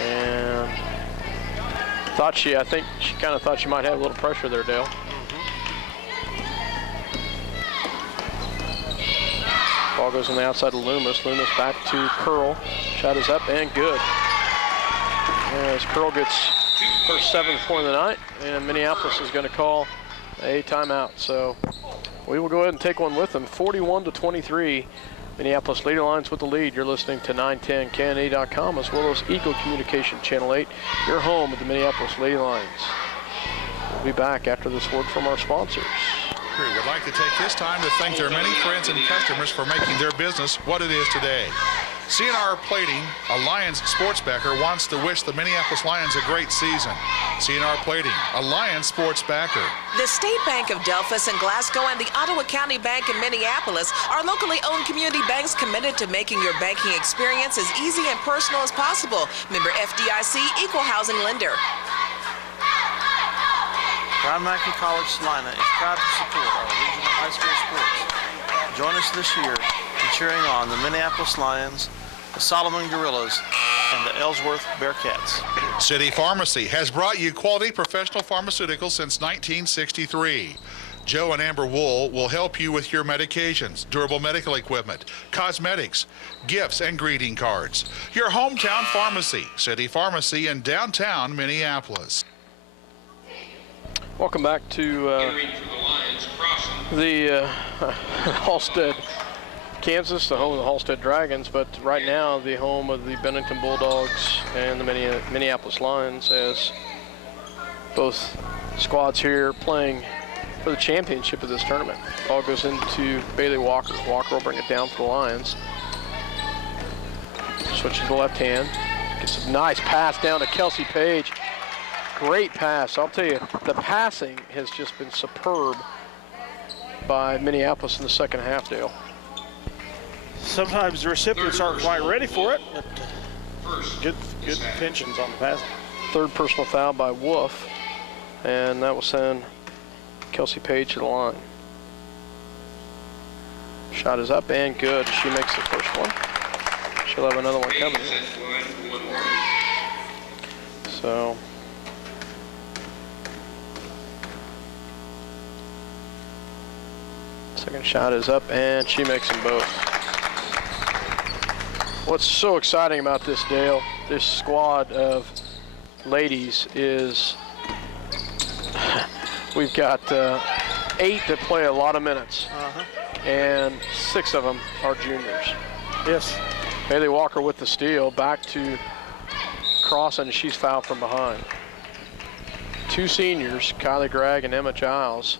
And I think she kind of thought she might have a little pressure there, Dale. Ball goes on the outside of Loomis. Loomis back to Curl. Shot is up and good. As Curl gets her 7th point of the night, and Minneapolis is going to call a timeout. So we will go ahead and take one with them. 41-23. Minneapolis Lady Lions with the lead. You're listening to 910KNA.com as well as Eagle Communication Channel 8, your home of the Minneapolis Lady Lions. We'll be back after this word from our sponsors. We would like to take this time to thank their many friends and customers for making their business what it is today. CNR Plating, a Lions sports backer, wants to wish the Minneapolis Lions a great season. CNR Plating, a Lions sports backer. The State Bank of Delphus and Glasgow and the Ottawa County Bank in Minneapolis are locally owned community banks committed to making your banking experience as easy and personal as possible. Member FDIC, equal housing lender. Brown Mackey College Salina is proud to support our regional high school sports. Join us this year in cheering on the Minneapolis Lions, the Solomon Gorillas, and the Ellsworth Bearcats. City Pharmacy has brought you quality professional pharmaceuticals since 1963. Joe and Amber Wool will help you with your medications, durable medical equipment, cosmetics, gifts, and greeting cards. Your hometown pharmacy, City Pharmacy in downtown Minneapolis. Welcome back to the Halstead, Kansas, the home of the Halstead Dragons, but right now the home of the Bennington Bulldogs and the Minneapolis Lions, as both squads here playing for the championship of this tournament. Ball goes into Bailey Walker. Walker will bring it down for the Lions. Switches to the left hand. Gets a nice pass down to Kelsey Page. Great pass. I'll tell you, the passing has just been superb by Minneapolis in the second half, Dale. Sometimes the recipients aren't quite ready for it, but good intentions on the passing. Third personal foul by Wolf, and that will send Kelsey Page to the line. Shot is up and good. She makes the first one. She'll have another one coming. So second shot is up and she makes them both. What's so exciting about this, Dale, this squad of ladies is we've got 8 that play a lot of minutes, and 6 of them are juniors. Yes. Bailey Walker with the steal, back to Crossan, and she's fouled from behind. 2 seniors, Kylie Gregg and Emma Giles,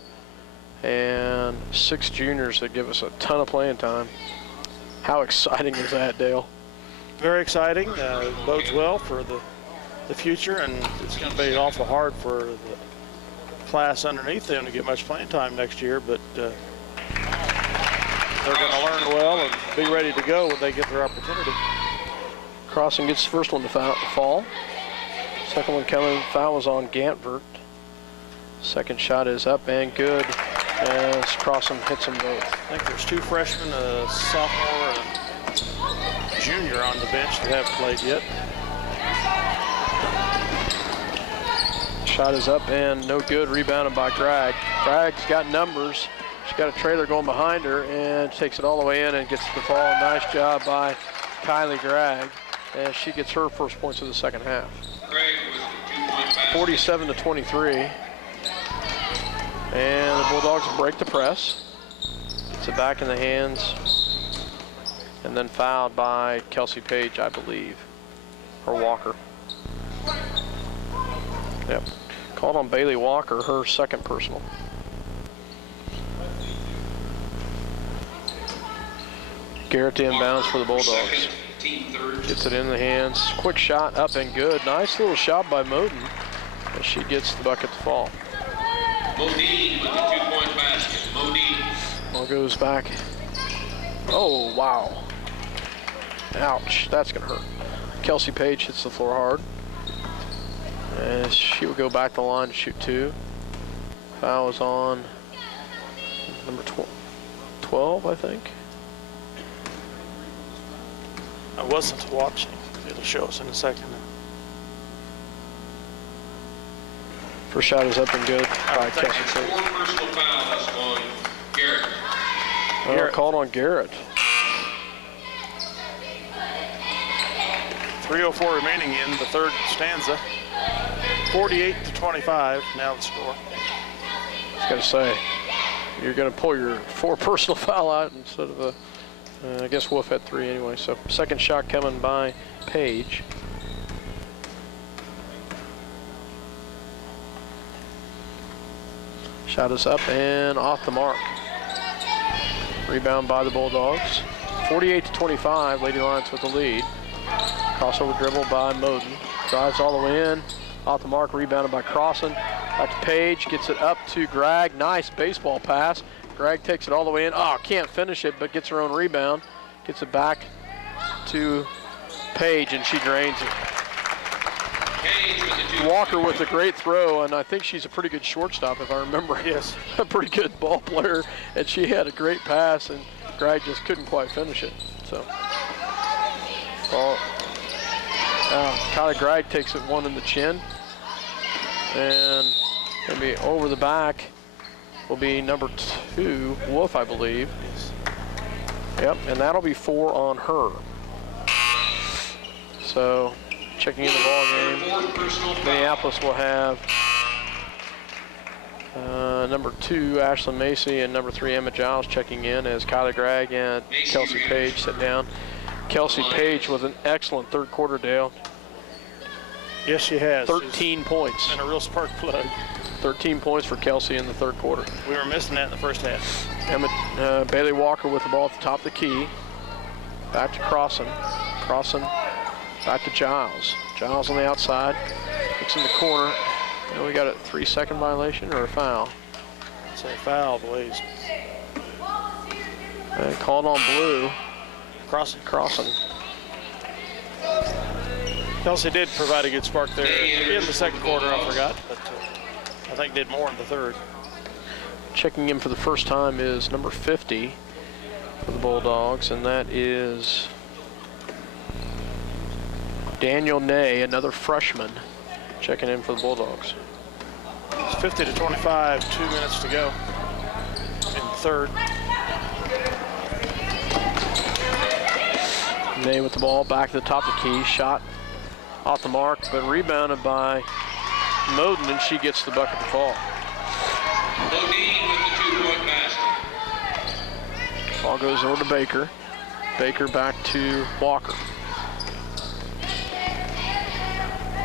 and 6 juniors that give us a ton of playing time. How exciting is that, Dale? Very exciting. Bodes well for the future, and it's going to be awful hard for the class underneath them to get much playing time next year, but they're going to learn well and be ready to go when they get their opportunity. Crossan gets the first one to fall. Second one coming, foul was on Gantvert. Second shot is up and good as Crossan hits them both. I think there's 2 freshmen, a sophomore and a junior on the bench that haven't played yet. Shot is up and no good, rebounded by Gregg. Gregg's got numbers. She's got a trailer going behind her and takes it all the way in and gets the fall. Nice job by Kylie Gregg, and she gets her first points of the second half. 47-23. And the Bulldogs break the press. Gets it back in the hands. And then fouled by Kelsey Page, I believe. Or Walker. Yep. Called on Bailey Walker, her second personal. Garrett inbounds for the Bulldogs. Gets it in the hands. Quick shot, up and good. Nice little shot by Moden as she gets the bucket to fall. Modine with the 2-point basket. Modine. Ball goes back. Oh, wow. Ouch, that's gonna hurt. Kelsey Page hits the floor hard. And she will go back to the line to shoot 2. Foul is on number 12, I think. I wasn't watching. It'll show us in a second. First shot is up and good by Kelsey Page. 4 personal fouls on Garrett. Called on Garrett. 3:04 remaining in the third stanza. 48-25, now the score. I was going to say, you're going to pull your 4 personal foul out instead of I guess Wolf had 3 anyway. So second shot coming by Page. Shot is up and off the mark. Rebound by the Bulldogs. 48-25, Lady Lions with the lead. Crossover dribble by Moden. Drives all the way in. Off the mark, rebounded by Crossan. Back to Page, gets it up to Gregg. Nice baseball pass. Gregg takes it all the way in. Oh, can't finish it, but gets her own rebound. Gets it back to Page, and she drains it. Walker with a great throw, and I think she's a pretty good shortstop, if I remember. Yes. A pretty good ball player, and she had a great pass, and Gregg just couldn't quite finish it. So, Kylie Gregg takes it one in the chin, and maybe over the back will be number 2, Wolf, I believe. Yep, and that'll be 4 on her. So, checking in the ball game, Minneapolis will have number 2, Ashlyn Macy, and number 3, Emma Giles checking in as Kylie Gregg and Kelsey Page sit down. Kelsey Page with an excellent third quarter, Dale. Yes, she has. 13 points. And a real spark plug. 13 points for Kelsey in the third quarter. We were missing that in the first half. Bailey Walker with the ball at the top of the key. Back to Crossan. Crossan back to Giles. Giles on the outside. Looks in the corner. And we got a 3-second violation or a foul? It's a foul, boys. And called on blue. Crossan. Kelsey did provide a good spark there in the second quarter, I forgot, but I think did more in the third. Checking in for the first time is number 50 for the Bulldogs, and that is Daniel Ney, another freshman, checking in for the Bulldogs. It's 50-25, 2 minutes to go in third. Ney with the ball back to the top of the key, shot off the mark, but rebounded by Moden, and she gets the bucket to fall. Bodine with the 2-point basket. Ball goes over to Baker. Baker back to Walker.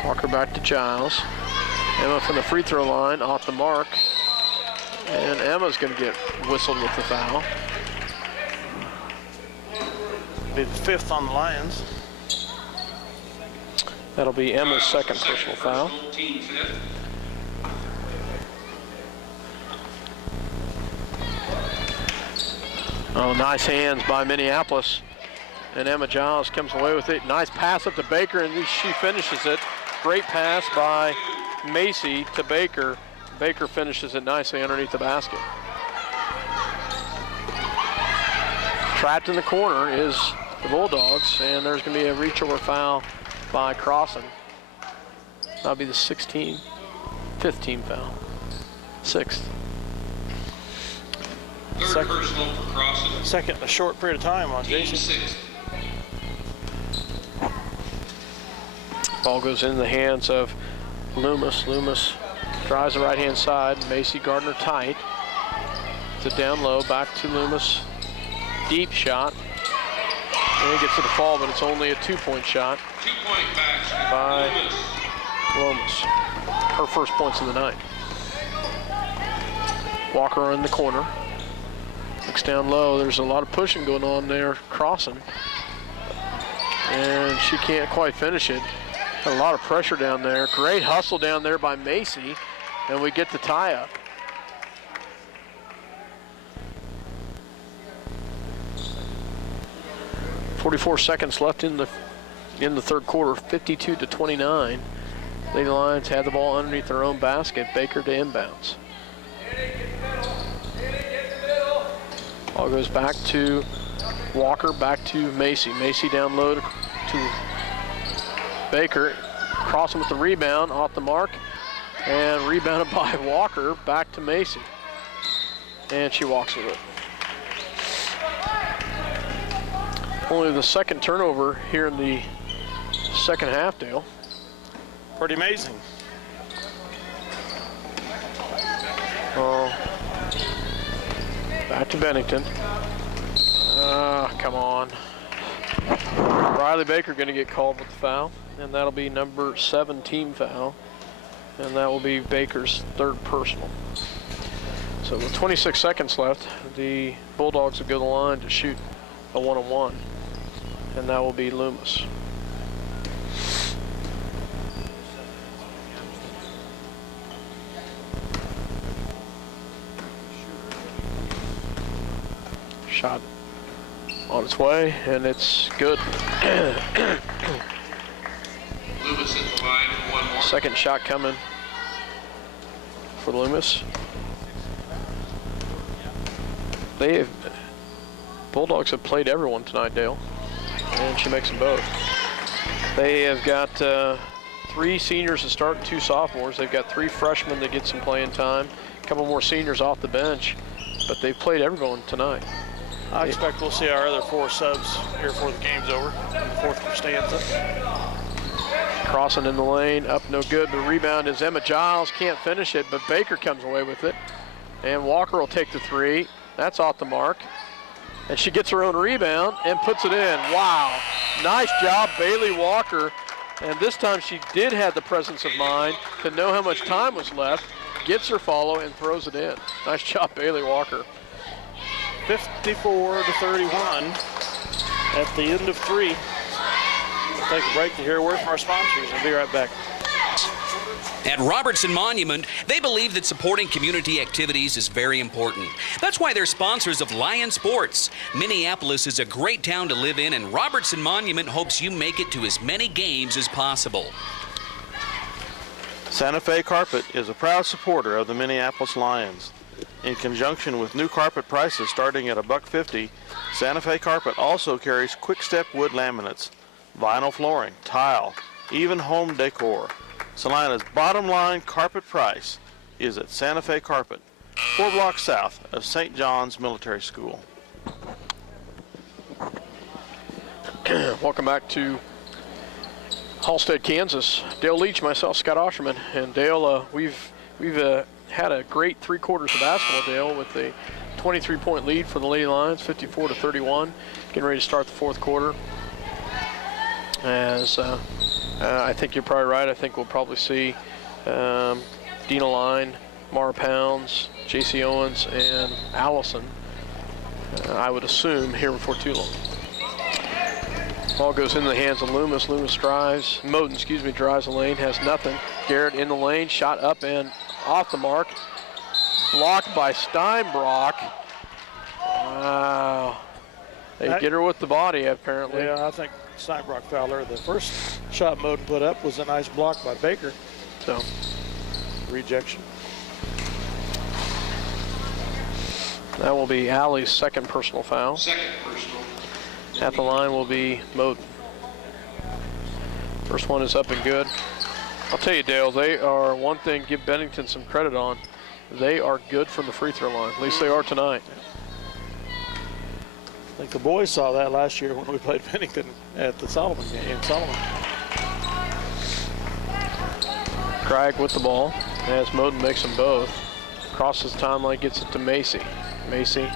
Walker back to Giles. Emma from the free throw line, off the mark. And Emma's going to get whistled with the foul. Be the 5th on the Lions. That'll be Emma's second personal foul. Team 5th. Oh, nice hands by Minneapolis. And Emma Giles comes away with it. Nice pass up to Baker, and she finishes it. Great pass by Macy to Baker. Baker finishes it nicely underneath the basket. Trapped in the corner is the Bulldogs, and there's going to be a reach-over foul by Crossan. That'll be the 5th team foul. 6th. Third personal for Crossan. Second in a short period of time on Team Jason. 6th. Ball goes in the hands of Loomis. Loomis drives the right-hand side. Macy Gardner tight. It's a down low, back to Loomis. Deep shot. And he gets to the fall, but it's only a 2-point shot 2-point basket. by Loomis. Her first points of the night. Walker in the corner. Looks down low. There's a lot of pushing going on there, Crossan. And she can't quite finish it. Got a lot of pressure down there. Great hustle down there by Macy. And we get the tie up. .44 seconds left in the third quarter, 52-29. Lady Lions had the ball underneath their own basket. Baker to inbounds. Ball goes back to Walker, back to Macy. Macy down low to Baker. Crossing with the rebound, off the mark. And rebounded by Walker, back to Macy. And she walks with it. Only the second turnover here in the second half, Dale. Pretty amazing. Back to Bennington. Come on. Riley Baker going to get called with the foul, and that'll be number 7 team foul, and that will be Baker's third personal. So with 26 seconds left, the Bulldogs will go to the line to shoot a 1-on-1, and that will be Loomis. Shot on its way, and it's good. Loomis at the line for one more. Second shot coming for Loomis. Bulldogs have played everyone tonight, Dale, and she makes them both. They have got 3 seniors to start and 2 sophomores. They've got 3 freshmen that get some playing time, a couple more seniors off the bench, but they've played everyone tonight. I expect we'll see our other 4 subs here before the game's over in the 4th stanza. Crossing in the lane, up no good. The rebound is Emma Giles, can't finish it, but Baker comes away with it. And Walker will take the 3. That's off the mark. And she gets her own rebound and puts it in. Wow, nice job, Bailey Walker. And this time she did have the presence of mind to know how much time was left, gets her follow and throws it in. Nice job, Bailey Walker. 54-31 at the end of 3. We'll take a break to hear a word from our sponsors. We'll be right back. At Robertson Monument, they believe that supporting community activities is very important. That's why they're sponsors of Lion Sports. Minneapolis is a great town to live in, and Robertson Monument hopes you make it to as many games as possible. Santa Fe Carpet is a proud supporter of the Minneapolis Lions. In conjunction with new carpet prices starting at $1.50, Santa Fe Carpet also carries quick step wood laminates, vinyl flooring, tile, even home decor. Salina's bottom line carpet price is at Santa Fe Carpet, 4 blocks south of St. John's Military School. Welcome back to Halstead, Kansas. Dale Leach, myself, Scott Osherman, and Dale. We've had a great 3 quarters of basketball, Dale, with a 23-point lead for the Lady Lions, 54-31. Getting ready to start the 4th quarter. As I think you're probably right. I think we'll probably see Dina Line, Mara Pounds, J.C. Owens, and Allison. I would assume here before too long. Ball goes into the hands of Loomis. Loomis drives. Moden, drives the lane. Has nothing. Garrett in the lane. Shot up and off the mark. Blocked by Steinbrock. Wow. They get her with the body, apparently. Yeah, I think Steinbrock fouled her. The first shot Moden put up was a nice block by Baker. So, rejection. That will be Allie's second personal foul. Second personal. At the line will be Moden. First one is up and good. I'll tell you, Dale, they are one thing, give Bennington some credit on. They are good from the free throw line. At least they are tonight. I think the boys saw that last year when we played Bennington at the Solomon game in Solomon. Craig with the ball as Moden makes them both. Crosses the timeline, gets it to Macy. Macy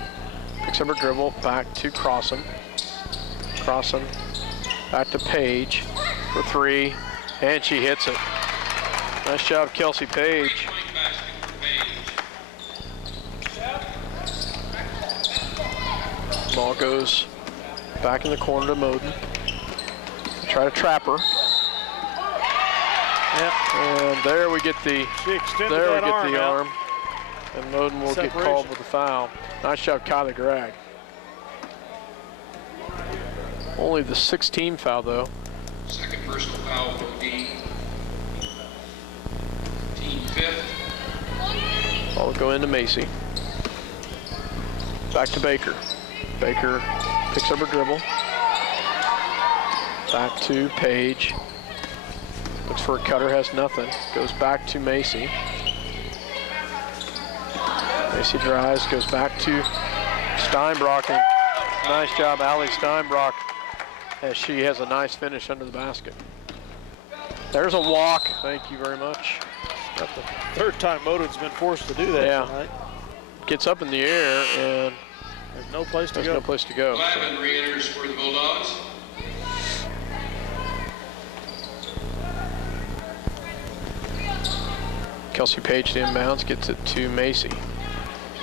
picks up her dribble, back to Crossan. Crossan back to Page for 3, and she hits it. Nice job, Kelsey Page. Ball goes back in the corner to Moden. Try to trap her. Yep. And there we get the arm. And Moden will get called with a foul. Nice job, Kylie Gregg. Only the 16th foul, though. Second personal foul will be team 5th. Ball will go into Macy. Back to Baker. Baker picks up her dribble. Back to Page. Looks for a cutter, has nothing. Goes back to Macy. Macy drives, goes back to Steinbrock. And nice job, Allie Steinbrock, as she has a nice finish under the basket. There's a walk. Thank you very much. That's the 3rd time Moden's been forced to do that tonight. Gets up in the air and there's no place to go. No place to go. Glavin re-enters for the Bulldogs. Kelsey Page to inbounds, gets it to Macy.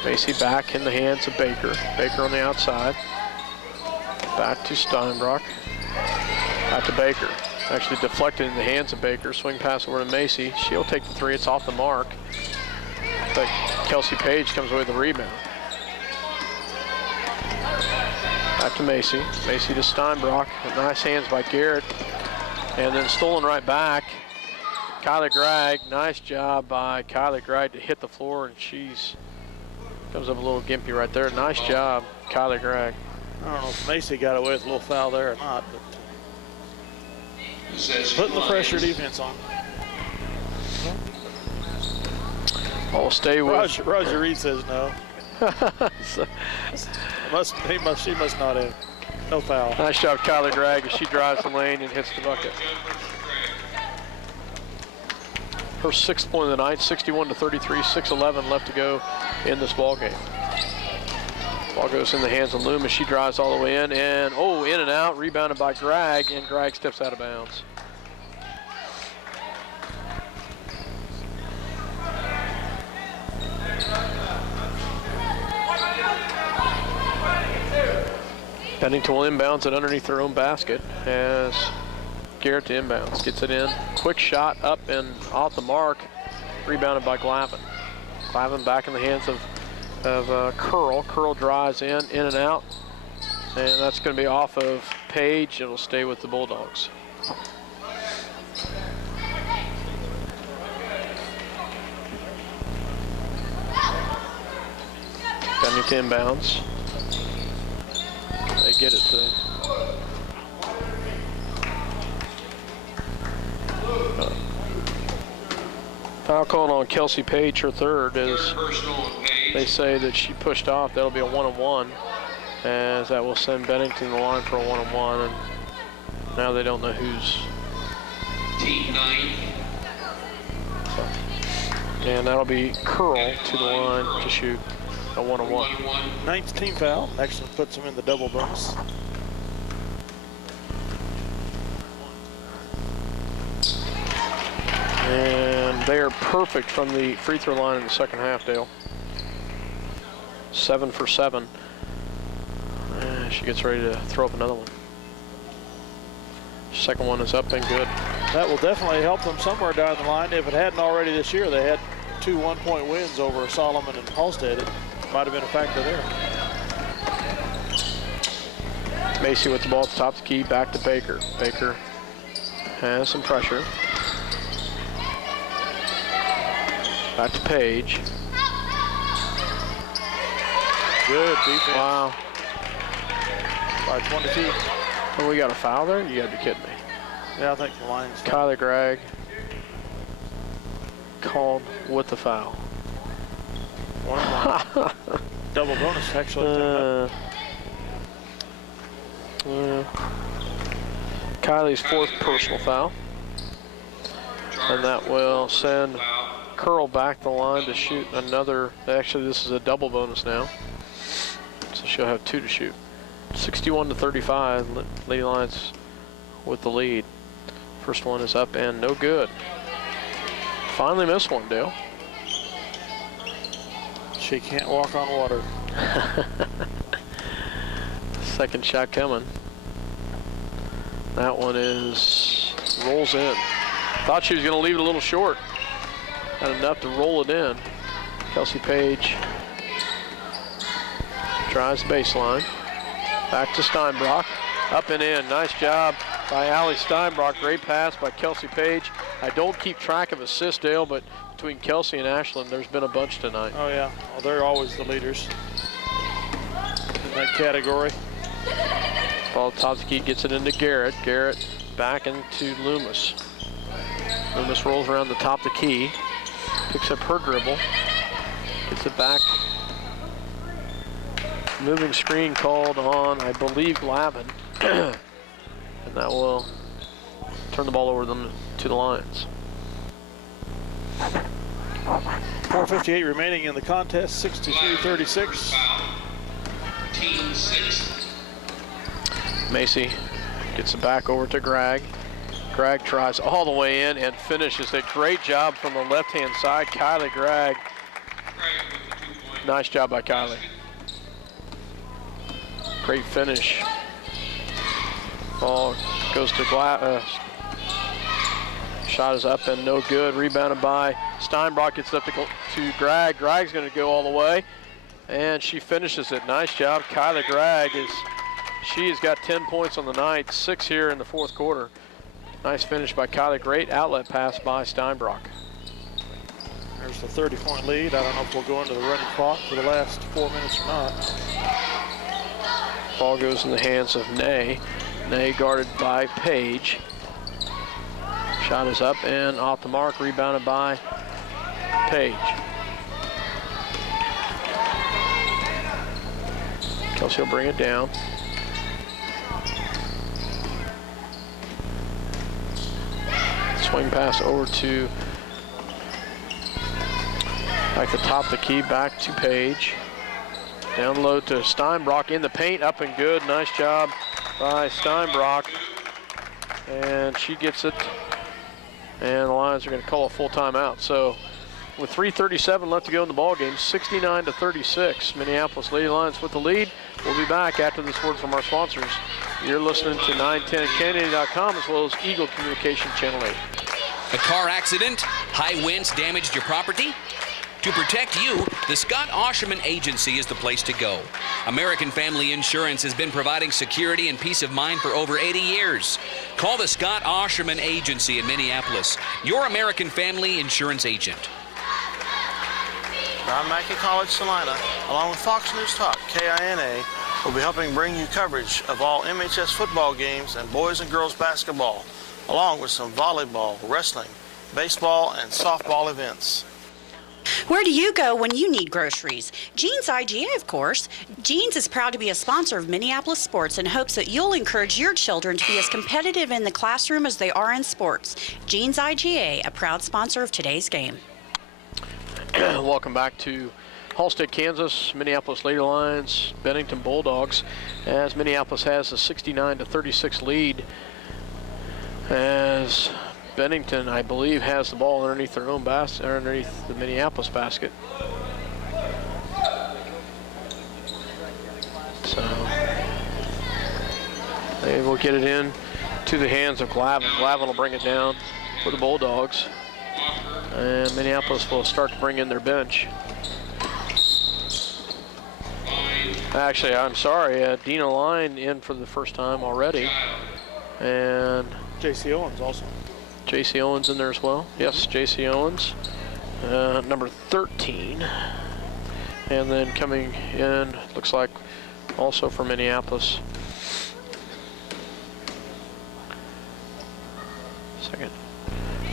Macy back in the hands of Baker. Baker on the outside. Back to Steinbrock. Back to Baker. Actually deflected in the hands of Baker. Swing pass over to Macy. She'll take the 3. It's off the mark. But Kelsey Page comes away with the rebound. Back to Macy. Macy to Steinbrock. Nice hands by Garrett. And then stolen right back. Kylie Gregg. Nice job by Kylie Gregg to hit the floor, and she's comes up a little gimpy right there. Nice job, Kylie Gregg. I don't know if Macy got away with a little foul there or not, but putting the pressure defense on. I'll stay with Roger Reed says no. She must not have. No foul. Nice job, Kylie Gregg, as she drives the lane and hits the bucket. Her 6th point of the night, 61-33, 6:11 left to go in this ball game. Ball goes in the hands of Loomis. She drives all the way in, and in and out, rebounded by Gregg, and Gregg steps out of bounds. Bennington will inbounds it underneath their own basket as Garrett to inbounds, gets it in. Quick shot up and off the mark, rebounded by Glavin. Glavin back in the hands of Curl. Curl drives in and out, and that's going to be off of Page. It'll stay with the Bulldogs. Bennington inbounds. They get it today. Foul called on Kelsey Page, her third, as they say that she pushed off. That'll be a 1-on-1, as that will send Bennington to the line for a 1-on-1, and now they don't know who's. Team 9. And that'll be Curl to the line to shoot a 1-on-1. Ninth team foul. Next one puts them in the double bonus. And they are perfect from the free throw line in the second half, Dale. 7 for 7. And she gets ready to throw up another one. Second one is up and good. That will definitely help them somewhere down the line. If it hadn't already this year, they had 2 one-point wins over Solomon and Halstead. It might have been a factor there. Macy with the ball at the top of the key, back to Baker. Baker has some pressure. Back to Page. Good defense. Wow. By 22. Oh, we got a foul there? You gotta be kidding me. Yeah, I think the line's Kylie Gregg called with the foul. double bonus, actually. Kylie's fourth personal foul. And that will send Curl back the line to shoot another. Actually, this is a double bonus now. So she'll have 2 to shoot. 61-35, Lady Lions with the lead. First one is up and no good. Finally missed one, Dale. She can't walk on water. Second shot coming. That one rolls in. Thought she was going to leave it a little short. Had enough to roll it in. Kelsey Page drives the baseline. Back to Steinbrock. Up and in. Nice job by Allie Steinbrock. Great pass by Kelsey Page. I don't keep track of assists, Dale, but between Kelsey and Ashland, there's been a bunch tonight. Oh, yeah. Well, they're always the leaders in that category. Ball top of the key, gets it into Garrett. Garrett back into Loomis. Loomis rolls around the top of the key. Picks up her dribble. Gets it back. Moving screen called on, I believe, Lavin. And that will turn the ball over to the Lions. 4:58 remaining in the contest, 63-36. Team 6. Macy gets it back over to Gregg. Gregg tries all the way in and finishes it. Great job from the left-hand side, Kylie Gregg. Nice job by Kylie. Great finish. Ball goes to shot is up and no good. Rebounded by Steinbrock. Gets up to Gregg. Gregg's going to go all the way, and she finishes it. Nice job, Kylie Gregg. She's got 10 points on the night, 6 here in the fourth quarter. Nice finish by Kylie. Great outlet pass by Steinbrock. There's the 30-point lead. I don't know if we'll go into the running clock for the last 4 minutes or not. Ball goes in the hands of Ney. Ney guarded by Page. Shot is up and off the mark, rebounded by Page. Kelsey will bring it down. Swing pass over to back the top of the key, back to Page. Down low to Steinbrock in the paint, up and good. Nice job by Steinbrock. And she gets it. And the Lions are going to call a full timeout. So with 3:37 left to go in the ball game, 69-36. Minneapolis Lady Lions with the lead. We'll be back after this word from our sponsors. You're listening to 910kennedy.com as well as Eagle Communication Channel 8. A car accident? High winds damaged your property? To protect you, the Scott Osherman Agency is the place to go. American Family Insurance has been providing security and peace of mind for over 80 years. Call the Scott Osherman Agency in Minneapolis, your American Family Insurance agent. I'm Mackey College Salina, along with Fox News Talk, KINA, will be helping bring you coverage of all MHS football games and boys and girls basketball, along with some volleyball, wrestling, baseball, and softball events. Where do you go when you need groceries? Jeans IGA, of course. Jeans is proud to be a sponsor of Minneapolis sports and hopes that you'll encourage your children to be as competitive in the classroom as they are in sports. Jeans IGA, a proud sponsor of today's game. Welcome back to Halstead, Kansas, Minneapolis Lady Lions, Bennington Bulldogs, as Minneapolis has a 69-36 lead, as Bennington, I believe, has the ball underneath their own basket, underneath the Minneapolis basket. So they will get it in to the hands of Glavin. Glavin will bring it down for the Bulldogs, and Minneapolis will start to bring in their bench. Actually, I'm sorry, Dina Line in for the first time already, and J.C. Owens also. J.C. Owens in there as well. Yes, J.C. Owens, number 13. And then coming in, looks like also for Minneapolis. Second.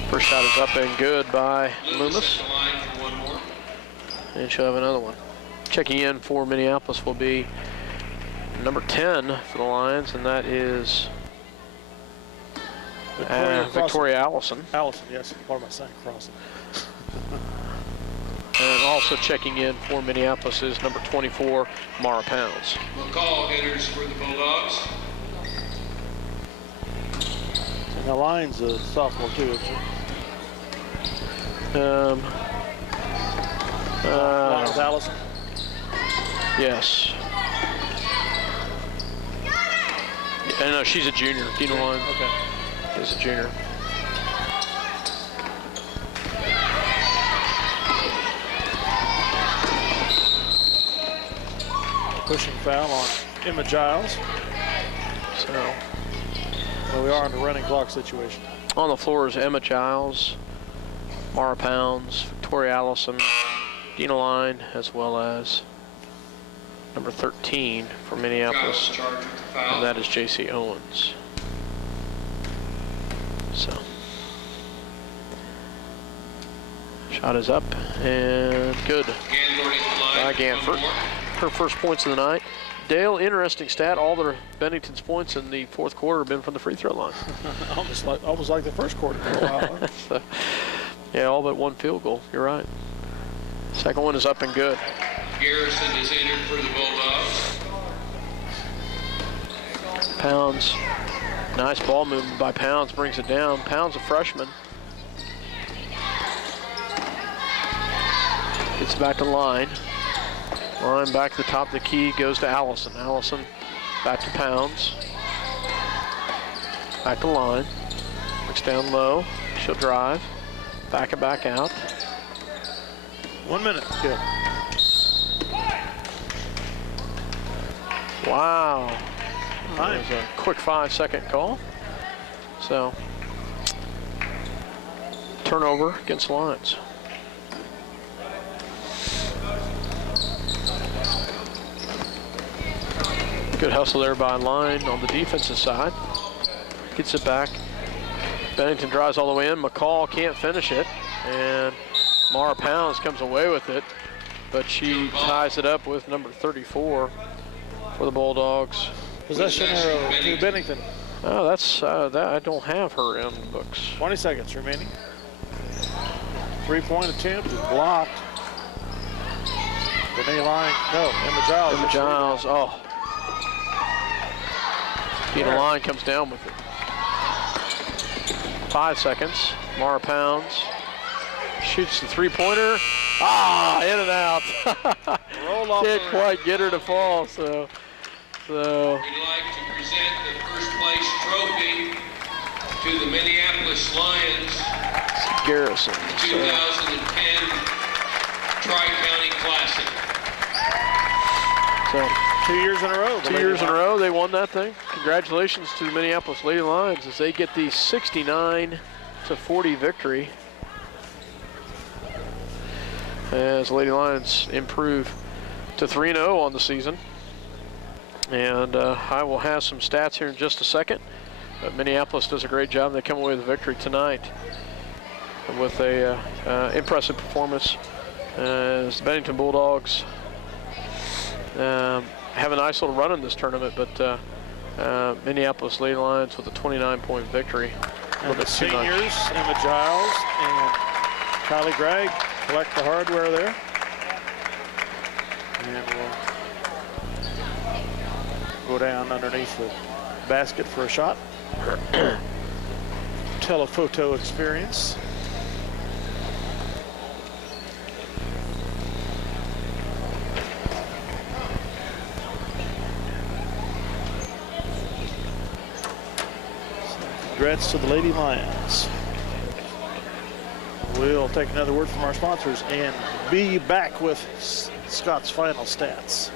First shot is up and good by Loomis. And she'll have another one. Checking in for Minneapolis will be number 10 for the Lions, and that is Victoria Allison. Allison, yes. What am I saying? Crossing. And also checking in for Minneapolis is number 24, Mara Pounds. McCall enters for the Bulldogs. And the Lions a sophomore too, isn't she? Lions Allison. Yes. No, she's a junior. Dina Line. Okay. Is a junior. Pushing foul on Emma Giles. So Well, we are in a running clock situation. on the floor is Emma Giles, Mara Pounds, Victoria Allison, Dina Line, as well as number 13 for Minneapolis, and that is J.C. Owens. So, shot is up and good by Ganford. Her first points of the night. Dale, interesting stat. All the Bennington's points in the fourth quarter have been from the free throw line. almost like the first quarter. Wow. So, yeah, all but one field goal. You're right. Second one is up and good. Garrison is entered for the Bulldogs. Pounds, nice ball movement by Pounds, brings it down. Pounds, a freshman. Gets back to Line. Line back to the top of the key, goes to Allison. Allison back to Pounds. Back to Line. Looks down low. She'll drive. Back and back out. 1 minute. Good. Wow. That was a quick 5-second call. So, turnover against the Lions. Good hustle there by Line on the defensive side. Gets it back. Bennington drives all the way in. McCall can't finish it. And Mara Pounds comes away with it. But she ties it up with number 34 for the Bulldogs. Possession arrow to Bennington. Oh, that's that. I don't have her in the books. 20 seconds remaining. 3-point attempt is blocked. Renee Line, no, Emma Giles. Emma Giles, oh. Dina Line comes down with it. 5 seconds. Mara Pounds shoots the three-pointer. Ah, in and out. Roll off. Can't quite get her to fall, so. We'd like to present the first place trophy to the Minneapolis Lions Garrison. 2010 Tri-County Classic. So 2 years in a row. 2 years in a row, they won that thing. Congratulations to the Minneapolis Lady Lions as they get the 69-40 victory as Lady Lions improve to 3-0 on the season. And I will have some stats here in just a second. But Minneapolis does a great job. They come away with a victory tonight with a impressive performance as the Bennington Bulldogs have a nice little run in this tournament, but Minneapolis Lady Lions with a 29-point victory. And the seniors, Emma Giles and Kylie Gregg, collect the hardware there. And we'll go down underneath the basket for a shot. Telephoto experience. Congrats to the Lady Lions. We'll take another word from our sponsors and be back with Scott's final stats.